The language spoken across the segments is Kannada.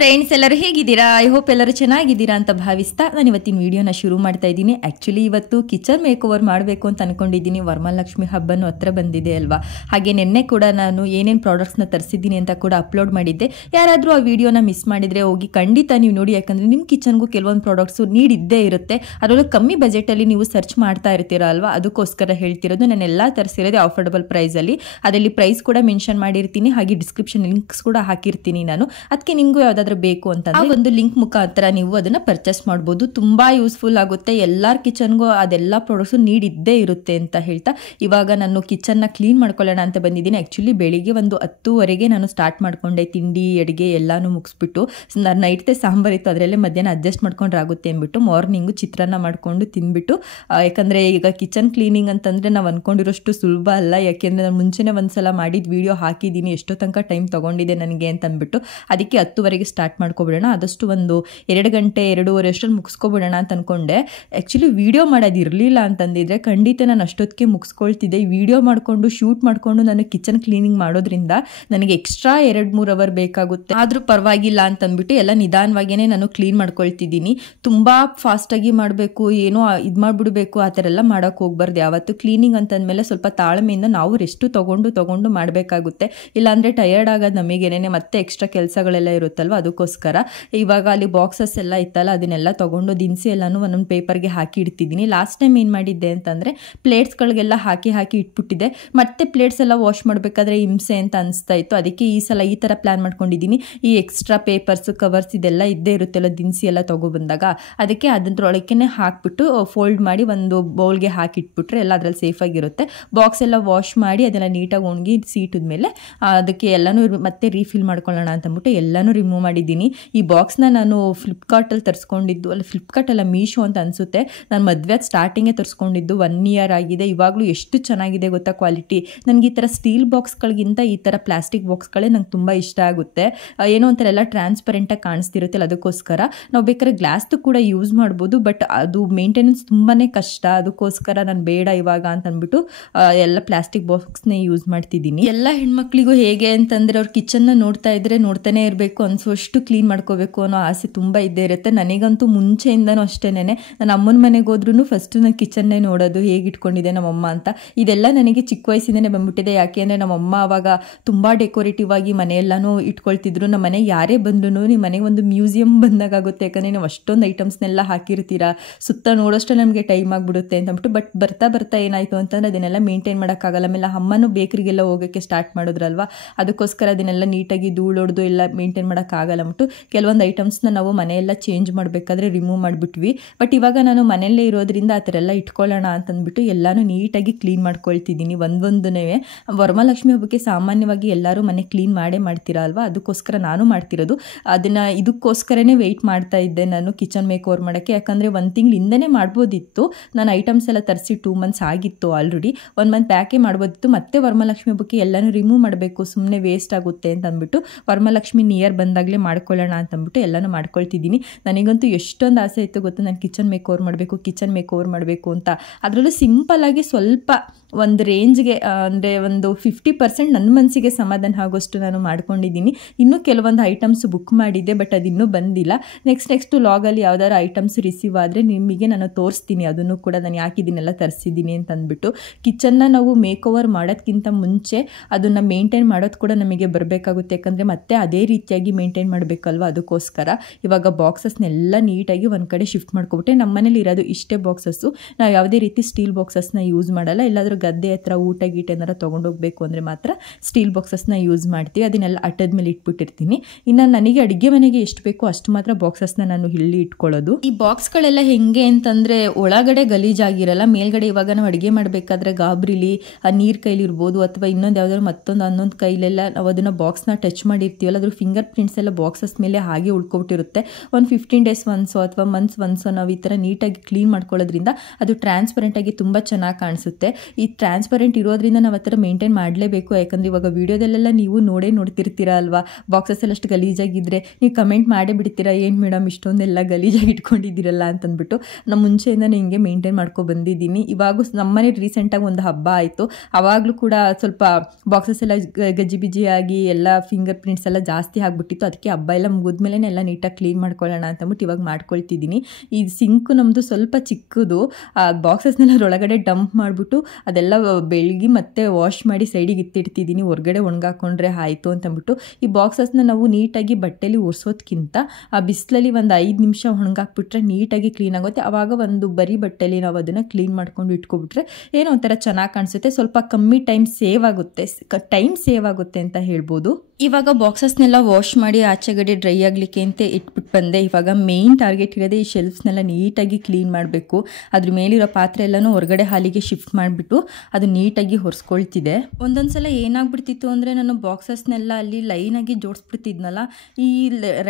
ಫ್ರೆಂಡ್ಸ್, ಎಲ್ಲರೂ ಹೇಗಿದ್ದೀರಾ? ಐ ಹೋಪ್ ಎಲ್ಲರೂ ಚೆನ್ನಾಗಿದ್ದೀರಾ ಅಂತ ಭಾವಿಸ್ತಾ ನಾನು ಇವತ್ತಿನ ವಿಡಿಯೋನ ಶುರು ಮಾಡ್ತಾ ಇದ್ದೀನಿ. ಆ್ಯಕ್ಚುಲಿ ಇವತ್ತು ಕಿಚನ್ ಮೇಕ್ ಓವರ್ ಮಾಡಬೇಕು ಅಂತ ಅನ್ಕೊಂಡಿದ್ದೀನಿ. ವರಮಹಾಲಕ್ಷ್ಮಿ ಹಬ್ಬನೂ ಹತ್ರ ಬಂದಿದೆ ಅಲ್ವಾ. ಹಾಗೆ ನಿನ್ನೆ ಕೂಡ ನಾನು ಏನೇನು ಪ್ರಾಡಕ್ಟ್ಸ್ನ ತರಿಸಿದ್ದೀನಿ ಅಂತ ಕೂಡ ಅಪ್ಲೋಡ್ ಮಾಡಿದ್ದೆ. ಯಾರಾದರೂ ಆ ವಿಡಿಯೋನ ಮಿಸ್ ಮಾಡಿದರೆ ಹೋಗಿ ಖಂಡಿತ ನೀವು ನೋಡಿ, ಯಾಕಂದರೆ ನಿಮ್ಮ ಕಿಚನ್ಗೂ ಕೆಲವೊಂದು ಪ್ರಾಡಕ್ಟ್ಸು ನೀಡ್ ಇದ್ದೇ ಇರುತ್ತೆ. ಅದರಲ್ಲೂ ಕಮ್ಮಿ ಬಜೆಟಲ್ಲಿ ನೀವು ಸರ್ಚ್ ಮಾಡ್ತಾ ಇರ್ತೀರ ಅಲ್ವಾ, ಅದಕ್ಕೋಸ್ಕರ ಹೇಳ್ತಿರೋದು. ನಾನೆಲ್ಲ ತರಿಸಿರೋದೇ ಆಫರ್ಡಬಲ್ ಪ್ರೈಸಲ್ಲಿ. ಅದರಲ್ಲಿ ಪ್ರೈಸ್ ಕೂಡ ಮೆನ್ಷನ್ ಮಾಡಿರ್ತೀನಿ, ಹಾಗೆ ಡಿಸ್ಕ್ರಿಪ್ಷನ್ ಲಿಂಕ್ಸ್ ಕೂಡ ಹಾಕಿರ್ತೀನಿ ನಾನು. ಅದಕ್ಕೆ ನಿಮಗೂ ಯಾವುದಾದ್ರೂ ಬೇಕು ಅಂತಂದ್ರೆ ಒಂದು ಲಿಂಕ್ ಮುಖಾಂತರ ನೀವು ಅದನ್ನ ಪರ್ಚೇಸ್ ಮಾಡಬಹುದು. ತುಂಬಾ ಯೂಸ್ಫುಲ್ ಆಗುತ್ತೆ. ಎಲ್ಲಾರ ಕಿಚನ್ಗೂ ಅದೆಲ್ಲ ಪ್ರಾಡಕ್ಟ್ಸ್ ನೀಡ್ ಇದ್ದೇ ಇರುತ್ತೆ ಅಂತ ಹೇಳ್ತಾ ಇವಾಗ ನಾನು ಕಿಚನ್ನ ಕ್ಲೀನ್ ಮಾಡ್ಕೊಳ್ಳೋಣ ಅಂತ ಬಂದಿದ್ದೀನಿ. ಆಕ್ಚುಲಿ ಬೆಳಿಗ್ಗೆ ಒಂದು 10:00 ನಾನು ಸ್ಟಾರ್ಟ್ ಮಾಡ್ಕೊಂಡೆ. ತಿಂಡಿ ಅಡುಗೆ ಎಲ್ಲಾನು ಮುಗಿಸ್ಬಿಟ್ಟು ನೈಟ್ದೆ ಸಾಂಬಾರ್ ಇತ್ತು, ಅದರಲ್ಲೇ ಮಧ್ಯಾಹ್ನ ಅಡ್ಜಸ್ಟ್ ಮಾಡ್ಕೊಂಡ್ರೆ ಆಗುತ್ತೆ ಅಂದ್ಬಿಟ್ಟು ಮಾರ್ನಿಂಗು ಚಿತ್ರಾನ್ನ ಮಾಡ್ಕೊಂಡು ತಿಂದ್ಬಿಟ್ಟು, ಯಾಕಂದ್ರೆ ಈಗ ಕಿಚನ್ ಕ್ಲೀನಿಂಗ್ ಅಂತಂದ್ರೆ ನಾವು ಅನ್ಕೊಂಡಿರೋಷ್ಟು ಸುಲಭ ಅಲ್ಲ. ಯಾಕೆಂದ್ರೆ ನಾನು ಮುಂಚೆನೇ ಒಂದ್ಸಲ ಮಾಡಿದ ವಿಡಿಯೋ ಹಾಕಿದ್ದೀನಿ, ಎಷ್ಟೋ ತನಕ ಟೈಮ್ ತಗೊಂಡಿದೆ ನನಗೆ ಅಂತ ಅಂದ್ಬಿಟ್ಟು. ಅದಕ್ಕೆ 10:00 ಸ್ಟಾರ್ಟ್ ಮಾಡ್ಕೊಬಿಡೋಣ, ಆದಷ್ಟು ಒಂದು 2 ಗಂಟೆ 2:30 ಅಷ್ಟರಲ್ಲಿ ಮುಗಿಸ್ಕೊಬಿಡೋಣ ಅಂತ ಅನ್ಕೊಂಡೆ. ಆ್ಯಕ್ಚುಲಿ ವಿಡಿಯೋ ಮಾಡೋದು ಇರಲಿಲ್ಲ ಅಂತಂದಿದ್ರೆ ಖಂಡಿತ ನಾನು ಅಷ್ಟೊತ್ತಿಗೆ ಮುಗಿಸ್ಕೊಳ್ತಿದ್ದೆ. ವಿಡಿಯೋ ಮಾಡಿಕೊಂಡು ಶೂಟ್ ಮಾಡಿಕೊಂಡು ನಾನು ಕಿಚನ್ ಕ್ಲೀನಿಂಗ್ ಮಾಡೋದ್ರಿಂದ ನನಗೆ ಎಕ್ಸ್ಟ್ರಾ 2-3 ಅವರ್ ಬೇಕಾಗುತ್ತೆ. ಆದರೂ ಪರವಾಗಿಲ್ಲ ಅಂತಂದ್ಬಿಟ್ಟು ಎಲ್ಲ ನಿಧಾನವಾಗಿಯೇ ನಾನು ಕ್ಲೀನ್ ಮಾಡ್ಕೊಳ್ತಿದ್ದೀನಿ. ತುಂಬ ಫಾಸ್ಟಾಗಿ ಮಾಡಬೇಕು, ಏನೋ ಇದು ಮಾಡಿಬಿಡಬೇಕು ಆ ಥರ ಎಲ್ಲ ಮಾಡೋಕ್ಕೆ ಹೋಗ್ಬಾರ್ದು ಯಾವತ್ತು. ಕ್ಲೀನಿಂಗ್ ಅಂತಂದಮೇಲೆ ಸ್ವಲ್ಪ ತಾಳ್ಮೆಯಿಂದ ನಾವು ರೆಸ್ಟು ತಗೊಂಡು ಮಾಡಬೇಕಾಗುತ್ತೆ. ಇಲ್ಲಾಂದರೆ ಟಯರ್ಡ್ ಆಗೋದು ನಮಗೇನೆ, ಮತ್ತೆ ಎಕ್ಸ್ಟ್ರಾ ಕೆಲಸಗಳೆಲ್ಲ ಇರುತ್ತಲ್ವ. ಅದಕ್ಕೋಸ್ಕರ ಇವಾಗ ಅಲ್ಲಿ ಬಾಕ್ಸಸ್ ಎಲ್ಲ ಇತ್ತಲ್ಲ, ಅದನ್ನೆಲ್ಲ ತೊಗೊಂಡು ದಿನಸಿ ಎಲ್ಲನೂ ಒಂದೊಂದು ಪೇಪರ್ಗೆ ಹಾಕಿ ಇಡ್ತಿದ್ದೀನಿ. ಲಾಸ್ಟ್ ಟೈಮ್ ಏನು ಮಾಡಿದ್ದೆ ಅಂತಂದರೆ ಪ್ಲೇಟ್ಸ್ಗಳಿಗೆಲ್ಲ ಹಾಕಿ ಇಟ್ಬಿಟ್ಟಿದ್ದೆ. ಮತ್ತೆ ಪ್ಲೇಟ್ಸ್ ಎಲ್ಲ ವಾಶ್ ಮಾಡಬೇಕಾದ್ರೆ ಹಿಂಸೆ ಅಂತ ಅನಿಸ್ತಾ ಇತ್ತು. ಅದಕ್ಕೆ ಈ ಸಲ ಈ ಥರ ಪ್ಲ್ಯಾನ್ ಮಾಡ್ಕೊಂಡಿದ್ದೀನಿ. ಈ ಎಕ್ಸ್ಟ್ರಾ ಪೇಪರ್ಸ್ ಕವರ್ಸ್ ಇದೆಲ್ಲ ಇದ್ದೇ ಇರುತ್ತಲ್ಲ ದಿನಸಿ ಎಲ್ಲ ತೊಗೊಬಂದಾಗ, ಅದಕ್ಕೆ ಅದ್ರೊಳಗೇ ಹಾಕಿಬಿಟ್ಟು ಫೋಲ್ಡ್ ಮಾಡಿ ಒಂದು ಬೌಲ್ಗೆ ಹಾಕಿಟ್ಬಿಟ್ರೆ ಎಲ್ಲ ಅದರಲ್ಲಿ ಸೇಫಾಗಿರುತ್ತೆ. ಬಾಕ್ಸ್ ಎಲ್ಲ ವಾಶ್ ಮಾಡಿ ಅದೆಲ್ಲ ನೀಟಾಗಿ ಒಣಗಿ ಸೀಟಿದ ಮೇಲೆ ಅದಕ್ಕೆ ಎಲ್ಲನೂ ಮತ್ತೆ ರೀಫಿಲ್ ಮಾಡ್ಕೊಳ್ಳೋಣ ಅಂತಂದ್ಬಿಟ್ಟು ಎಲ್ಲನೂ ರಿಮೂವ್ ಮಾಡಿದ್ದೀನಿ. ಈ ಬಾಕ್ಸ್ನ ನಾನು ಫ್ಲಿಪ್ಕಾರ್ಟಲ್ಲಿ ತರಿಸ್ಕೊಂಡಿದ್ದು, ಅಲ್ಲ ಫ್ಲಿಪ್ಕಾರ್ಟ್ ಅಲ್ಲ ಮೀಶೋ ಅಂತ ಅನಿಸುತ್ತೆ. ನಾನು ಮದುವೆ ಸ್ಟಾರ್ಟಿಂಗೇ ತರಿಸ್ಕೊಂಡಿದ್ದು, 1 ಇಯರ್ ಆಗಿದೆ. ಇವಾಗಲೂ ಎಷ್ಟು ಚೆನ್ನಾಗಿದೆ ಗೊತ್ತಾ ಕ್ವಾಲಿಟಿ. ನನಗೆ ಈ ಥರ ಸ್ಟೀಲ್ ಬಾಕ್ಸ್ಗಳಿಗಿಂತ ಈ ಥರ ಪ್ಲಾಸ್ಟಿಕ್ ಬಾಕ್ಸ್ಗಳೇ ನಂಗೆ ತುಂಬ ಇಷ್ಟ ಆಗುತ್ತೆ. ಏನೋ ಒಂಥರ ಎಲ್ಲ ಟ್ರಾನ್ಸ್ಪರೆಂಟಾಗಿ ಕಾಣಿಸ್ತಿರುತ್ತಲ್ಲ, ಅದಕ್ಕೋಸ್ಕರ ನಾವು ಬೇಕಾದ್ರೆ ಗ್ಲಾಸ್ದು ಕೂಡ ಯೂಸ್ ಮಾಡ್ಬೋದು. ಬಟ್ ಅದು ಮೇಂಟೆನೆನ್ಸ್ ತುಂಬಾ ಕಷ್ಟ, ಅದಕ್ಕೋಸ್ಕರ ನಾನು ಬೇಡ ಇವಾಗ ಅಂತ ಅಂದ್ಬಿಟ್ಟು ಎಲ್ಲ ಪ್ಲಾಸ್ಟಿಕ್ ಬಾಕ್ಸ್ನೇ ಯೂಸ್ ಮಾಡ್ತಿದ್ದೀನಿ. ಎಲ್ಲ ಹೆಣ್ಮಕ್ಳಿಗೂ ಹೇಗೆ ಅಂತಂದರೆ ಅವ್ರ ಕಿಚನ್ನ ನೋಡ್ತಾ ಇದ್ರೆ ನೋಡ್ತಾನೆ ಇರಬೇಕು ಅನ್ಸೋಷ್ಟು ಕ್ಲೀನ್ ಮಾಡ್ಕೋಬೇಕು ಅನ್ನೋ ಆಸೆ ತುಂಬ ಇದ್ದೇ ಇರುತ್ತೆ. ನನಗಂತೂ ಮುಂಚೆಯಿಂದನೂ ಅಷ್ಟೇನೆ. ನನ್ನ ಅಮ್ಮನ ಮನೆಗೆ ಹೋದ್ರೂ ಫಸ್ಟು ನಾನು ಕಿಚನ್ನೇ ನೋಡೋದು, ಹೇಗೆ ಇಟ್ಕೊಂಡಿದೆ ನಮ್ಮಮ್ಮ ಅಂತ. ಇದೆಲ್ಲ ನನಗೆ ಚಿಕ್ಕ ವಯಸ್ಸಿಂದನೇ ಬಂದ್ಬಿಟ್ಟಿದೆ. ಯಾಕೆ ಅಂದರೆ ನಮ್ಮಮ್ಮ ಆವಾಗ ತುಂಬ ಡೆಕೋರೇಟಿವ್ ಆಗಿ ಮನೆಯೆಲ್ಲನೂ ಇಟ್ಕೊಳ್ತಿದ್ರು. ನಮ್ಮ ಮನೆಗೆ ಯಾರೇ ಬಂದ್ರು ನಿಮ್ಮ ಮನೆಗೆ ಒಂದು ಮ್ಯೂಸಿಯಂ ಬಂದಾಗುತ್ತೆ. ಯಾಕಂದರೆ ನೀವು ಅಷ್ಟೊಂದು ಐಟಮ್ಸ್ನೆಲ್ಲ ಹಾಕಿರ್ತೀರಾ, ಸುತ್ತ ನೋಡೋಷ್ಟು ನಮಗೆ ಟೈಮ್ ಆಗಿಬಿಡುತ್ತೆ ಅಂತಂದ್ಬಿಟ್ಟು. ಬಟ್ ಬರ್ತಾ ಏನಾಯಿತು ಅಂತಂದರೆ ಅದನ್ನೆಲ್ಲ ಮೇಂಟೈನ್ ಮಾಡೋಕ್ಕಾಗಲ್ಲ. ಆಮೇಲೆ ಅಮ್ಮನೂ ಬೇಕ್ರಿಗೆಲ್ಲ ಹೋಗೋಕ್ಕೆ ಸ್ಟಾರ್ಟ್ ಮಾಡಿದ್ರಲ್ವ, ಅದಕ್ಕೋಸ್ಕರ ಅದನ್ನೆಲ್ಲ ನೀಟಾಗಿ ಧೂಳೊಡ್ದು ಎಲ್ಲ ಮೇಂಟೈನ್ ಮಾಡೋಕ್ಕಾಗಲ್ಲ ಅಂದ್ಬಿಟ್ಟು ಕೆಲವೊಂದು ಐಟಮ್ಸ್ನ ನಾವು ಮನೆಯೆಲ್ಲ ಚೇಂಜ್ ಮಾಡಬೇಕಾದ್ರೆ ರಿಮೂವ್ ಮಾಡಿಬಿಟ್ವಿ. ಬಟ್ ಇವಾಗ ನಾನು ಮನೆಯಲ್ಲೇ ಇರೋದ್ರಿಂದ ಆ ಥರ ಎಲ್ಲ ಇಟ್ಕೊಳ್ಳೋಣ ಅಂತಂದ್ಬಿಟ್ಟು ಎಲ್ಲನೂ ನೀಟಾಗಿ ಕ್ಲೀನ್ ಮಾಡ್ಕೊಳ್ತಿದ್ದೀನಿ ಒಂದೊಂದನೇ. ವರಮಹಾಲಕ್ಷ್ಮಿ ಹಬ್ಬಕ್ಕೆ ಸಾಮಾನ್ಯವಾಗಿ ಎಲ್ಲರೂ ಮನೆ ಕ್ಲೀನ್ ಮಾಡ್ತೀರಾ ಅಲ್ವಾ, ಅದಕ್ಕೋಸ್ಕರ ನಾನು ಮಾಡ್ತಿರೋದು. ಅದನ್ನು ಇದಕ್ಕೋಸ್ಕರನೇ ವೆಯ್ಟ್ ಮಾಡ್ತಾ ಇದ್ದೆ ನಾನು ಕಿಚನ್ ಮೇಕ್ ಓವರ್ ಮಾಡೋಕ್ಕೆ. ಯಾಕಂದರೆ 1 ತಿಂಗಳಿಂದನೇ ಮಾಡ್ಬೋದಿತ್ತು. ನಾನು ಐಟಮ್ಸ್ ಎಲ್ಲ ತರಿಸಿ 2 ಮಂತ್ಸ್ ಆಗಿತ್ತು ಆಲ್ರೆಡಿ. 1 ಮಂತ್ ಬ್ಯಾಕೇ ಮಾಡ್ಬೋದಿತ್ತು. ಮತ್ತೆ ವರಮಹಾಲಕ್ಷ್ಮಿ ಹಬ್ಬಕ್ಕೆ ಎಲ್ಲನೂ ರಿಮೂವ್ ಮಾಡಬೇಕು, ಸುಮ್ಮನೆ ವೇಸ್ಟ್ ಆಗುತ್ತೆ ಅಂತ ಅಂದ್ಬಿಟ್ಟು ವರಮಹಾಲಕ್ಷ್ಮಿ ನಿಯರ್ ಬಂದಾಗಲೇ ಮಾಡ್ಕೊಳ್ಳೋಣ ಅಂತಂದ್ಬಿಟ್ಟು ಎಲ್ಲನೂ ಮಾಡ್ಕೊಳ್ತಿದ್ದೀನಿ. ನನಗಂತೂ ಎಷ್ಟೊಂದು ಆಸೆ ಇತ್ತು ಗೊತ್ತು, ನಾನು ಕಿಚನ್ ಮೇಕ್ ಓವರ್ ಮಾಡಬೇಕು ಅಂತ. ಅದರಲ್ಲೂ ಸಿಂಪಲ್ಲಾಗಿ ಸ್ವಲ್ಪ ಒಂದು ರೇಂಜ್ಗೆ ಅಂದರೆ ಒಂದು 50% ನನ್ನ ಮನಸ್ಸಿಗೆ ಸಮಾಧಾನ ಆಗೋಷ್ಟು ನಾನು ಮಾಡ್ಕೊಂಡಿದ್ದೀನಿ. ಇನ್ನೂ ಕೆಲವೊಂದು ಐಟಮ್ಸ್ ಬುಕ್ ಮಾಡಿದ್ದೆ, ಬಟ್ ಅದಿನ್ನೂ ಬಂದಿಲ್ಲ. ನೆಕ್ಸ್ಟ್ ಲಾಗಲ್ಲಿ ಯಾವ್ದಾದ್ರು ಐಟಮ್ಸ್ ರಿಸೀವ್ ಆದರೆ ನಿಮಗೆ ನಾನು ತೋರಿಸ್ತೀನಿ. ಅದನ್ನು ಕೂಡ ನಾನು ಯಾಕಿದ್ದೀನೆಲ್ಲ ತರಿಸಿದ್ದೀನಿ ಅಂತ ಅಂದ್ಬಿಟ್ಟು. ಕಿಚನ್ನ ನಾವು ಮೇಕ್ ಓವರ್ ಮಾಡೋದಕ್ಕಿಂತ ಮುಂಚೆ ಅದನ್ನು ಮೇಂಟೈನ್ ಮಾಡೋದು ಕೂಡ ನಮಗೆ ಬರಬೇಕಾಗುತ್ತೆ. ಯಾಕಂದರೆ ಮತ್ತೆ ಅದೇ ರೀತಿಯಾಗಿ ಮೇಂಟೈನ್ ಮಾಡಬೇಕಲ್ವ, ಅದಕ್ಕೋಸ್ಕರ ಇವಾಗ ಬಾಕ್ಸಸ್ನೆಲ್ಲ ನೀಟಾಗಿ ಒಂದು ಕಡೆ ಶಿಫ್ಟ್ ಮಾಡ್ಕೊಬಿಟ್ಟೆ. ನಮ್ಮ ಮನೇಲಿ ಇರೋದು ಇಷ್ಟೇ ಬಾಕ್ಸಸ್ಸು. ನಾವು ಯಾವುದೇ ರೀತಿ ಸ್ಟೀಲ್ ಬಾಕ್ಸಸ್ನ ಯೂಸ್ ಮಾಡಲ್ಲ. ಎಲ್ಲಾದರೂ ಗದ್ದೆ ಹತ್ರ ಊಟ ಗೀಟ ಏನಾರು ತೊಗೊಂಡೋಗ್ಬೇಕು ಅಂದರೆ ಮಾತ್ರ ಸ್ಟೀಲ್ ಬಾಕ್ಸಸ್ನ ಯೂಸ್ ಮಾಡ್ತೀವಿ. ಅದನ್ನೆಲ್ಲ ಅಟ್ಟದ ಮೇಲೆ ಇಟ್ಬಿಟ್ಟಿರ್ತೀನಿ. ಇನ್ನು ನನಗೆ ಅಡುಗೆ ಮನೆಗೆ ಎಷ್ಟು ಬೇಕೋ ಅಷ್ಟು ಮಾತ್ರ ಬಾಕ್ಸಸ್ನ ನಾನು ಇಲ್ಲಿ ಇಟ್ಕೊಳ್ಳೋದು. ಈ ಬಾಕ್ಸ್ಗಳೆಲ್ಲ ಹೆಂಗೆ ಅಂತಂದರೆ ಒಳಗಡೆ ಗಲೀಜಾಗಿರಲ್ಲ, ಮೇಲ್ಗಡೆ ಇವಾಗ ನಾವು ಅಡುಗೆ ಮಾಡಬೇಕಾದ್ರೆ ಗಾಬ್ರಿಲಿ ನೀರು ಕೈಲಿರ್ಬೋದು ಅಥವಾ ಇನ್ನೊಂದು ಯಾವುದಾದ್ರು ಹನ್ನೊಂದು ಕೈಲೆಲ್ಲ ನಾವು ಅದನ್ನು ಬಾಕ್ಸ್ನ ಟಚ್ ಮಾಡಿರ್ತೀವಲ್ಲ, ಅದ್ರ ಫಿಂಗರ್ ಪ್ರಿಂಟ್ಸ್ ಎಲ್ಲ ಬಾಕ್ಸಸ್ ಮೇಲೆ ಹಾಗೆ ಉಳ್ಕೊಬಿಟ್ಟಿರುತ್ತೆ. ಒಂದು 15 ಡೇಸ್ ಒನ್ಸೋ ಅಥವಾ ಮಂತ್ಸ್ ಒನ್ಸೋ ನಾವು ಈ ಥರ ನೀಟಾಗಿ ಕ್ಲೀನ್ ಮಾಡ್ಕೊಳ್ಳೋದ್ರಿಂದ ಅದು ಟ್ರಾನ್ಸ್ಪರೆಂಟಾಗಿ ತುಂಬ ಚೆನ್ನಾಗಿ ಕಾಣಿಸುತ್ತೆ. ಈ ಟ್ರಾನ್ಸ್ಪರೆಂಟ್ ಇರೋದ್ರಿಂದ ನಾವು ಆ ಥರ ಮೇಂಟೈನ್ ಮಾಡಲೇಬೇಕು. ಯಾಕಂದರೆ ಇವಾಗ ವೀಡಿಯೋದಲ್ಲೆಲ್ಲ ನೀವು ನೋಡ್ತಿರ್ತೀರಾ ಅಲ್ವಾ, ಬಾಕ್ಸಸ್ ಎಲ್ಲ ಅಷ್ಟು ಗಲೀಜಾಗಿದ್ದರೆ ನೀವು ಕಮೆಂಟ್ ಮಾಡೇ ಬಿಡ್ತೀರಾ, ಏನು ಮೇಡಮ್ ಇಷ್ಟೊಂದೆಲ್ಲ ಗಲೀಜಾಗಿ ಇಟ್ಕೊಂಡಿದ್ದೀರಲ್ಲ ಅಂತಂದ್ಬಿಟ್ಟು. ನಾನು ಮುಂಚೆಯಿಂದನೇ ಹಿಂಗೆ ಮೇಂಟೈನ್ ಮಾಡ್ಕೊ ಬಂದಿದ್ದೀನಿ. ಇವಾಗೂ ನಮ್ಮನೆ ರೀಸೆಂಟಾಗಿ ಒಂದು ಹಬ್ಬ ಆಯಿತು, ಆವಾಗಲೂ ಕೂಡ ಸ್ವಲ್ಪ ಬಾಕ್ಸಸ್ ಎಲ್ಲ ಗಜಿಬಿಜಿಯಾಗಿ ಎಲ್ಲ ಫಿಂಗರ್ ಪ್ರಿಂಟ್ಸ್ ಎಲ್ಲ ಜಾಸ್ತಿ ಆಗಿಬಿಟ್ಟಿತ್ತು. ಅದಕ್ಕೆ ಹಬ್ಬ ಎಲ್ಲ ಮುಗಿದ್ಮೇಲೆ ಎಲ್ಲ ನೀಟಾಗಿ ಕ್ಲೀನ್ ಮಾಡ್ಕೊಳ್ಳೋಣ ಅಂತಂದ್ಬಿಟ್ಟು ಇವಾಗ ಮಾಡ್ಕೊಳ್ತಿದ್ದೀನಿ. ಈ ಸಿಂಕು ನಮ್ಮದು ಸ್ವಲ್ಪ ಚಿಕ್ಕದು, ಆ ಬಾಕ್ಸಸ್ನೆಲ್ಲ ಅದರೊಳಗಡೆ ಡಂಪ್ ಮಾಡಿಬಿಟ್ಟು ಅದೆಲ್ಲ ಬೆಳಗ್ಗೆ ಮತ್ತೆ ವಾಶ್ ಮಾಡಿ ಸೈಡಿಗೆ ಇತ್ತಿಡ್ತಿದ್ದೀನಿ, ಹೊರಗಡೆ ಒಣಗಾಕೊಂಡ್ರೆ ಆಯಿತು ಅಂತಂದ್ಬಿಟ್ಟು. ಈ ಬಾಕ್ಸಸ್ನ ನಾವು ನೀಟಾಗಿ ಬಟ್ಟೆಲಿ ಒರೆಸೋದ್ಕಿಂತ ಆ ಬಿಸಿಲಲ್ಲಿ ಒಂದು 5 ನಿಮಿಷ ಒಣಗಾಕ್ಬಿಟ್ರೆ ನೀಟಾಗಿ ಕ್ಲೀನ್ ಆಗುತ್ತೆ. ಆವಾಗ ಒಂದು ಬರೀ ಬಟ್ಟೆಲಿ ನಾವು ಅದನ್ನು ಕ್ಲೀನ್ ಮಾಡ್ಕೊಂಡು ಇಟ್ಕೊಬಿಟ್ರೆ ಏನೋ ಒಂಥರ ಚೆನ್ನಾಗಿ ಕಾಣಿಸುತ್ತೆ. ಸ್ವಲ್ಪ ಕಮ್ಮಿ ಟೈಮ್ ಸೇವ್ ಆಗುತ್ತೆ ಅಂತ ಹೇಳ್ಬೋದು. ಇವಾಗ ಬಾಕ್ಸಸ್ನೆಲ್ಲ ವಾಶ್ ಮಾಡಿ ಆಚೆಗಡೆ ಡ್ರೈ ಆಗಲಿಕ್ಕೆ ಅಂತ ಇಟ್ಬಿಟ್ಟು ಬಂದೆ. ಇವಾಗ ಮೇಯ್ನ್ ಟಾರ್ಗೆಟ್ ಇರೋದೇ ಈ ಶೆಲ್ಫ್ಸ್ನೆಲ್ಲ ನೀಟಾಗಿ ಕ್ಲೀನ್ ಮಾಡಬೇಕು. ಅದ್ರ ಮೇಲಿರೋ ಪಾತ್ರೆ ಎಲ್ಲನೂ ಹೊರಗಡೆ ಹಾಲಿಗೆ ಶಿಫ್ಟ್ ಮಾಡಿಬಿಟ್ಟು ಅದು ನೀಟಾಗಿ ಹೊರಿಸ್ಕೊಳ್ತಿದೆ. ಒಂದೊಂದು ಸಲ ಏನಾಗ್ಬಿಡ್ತಿತ್ತು ಅಂದರೆ ನಾನು ಬಾಕ್ಸಸ್ನೆಲ್ಲ ಅಲ್ಲಿ ಲೈನಾಗಿ ಜೋಡಿಸ್ಬಿಡ್ತಿದ್ನಲ್ಲ, ಈ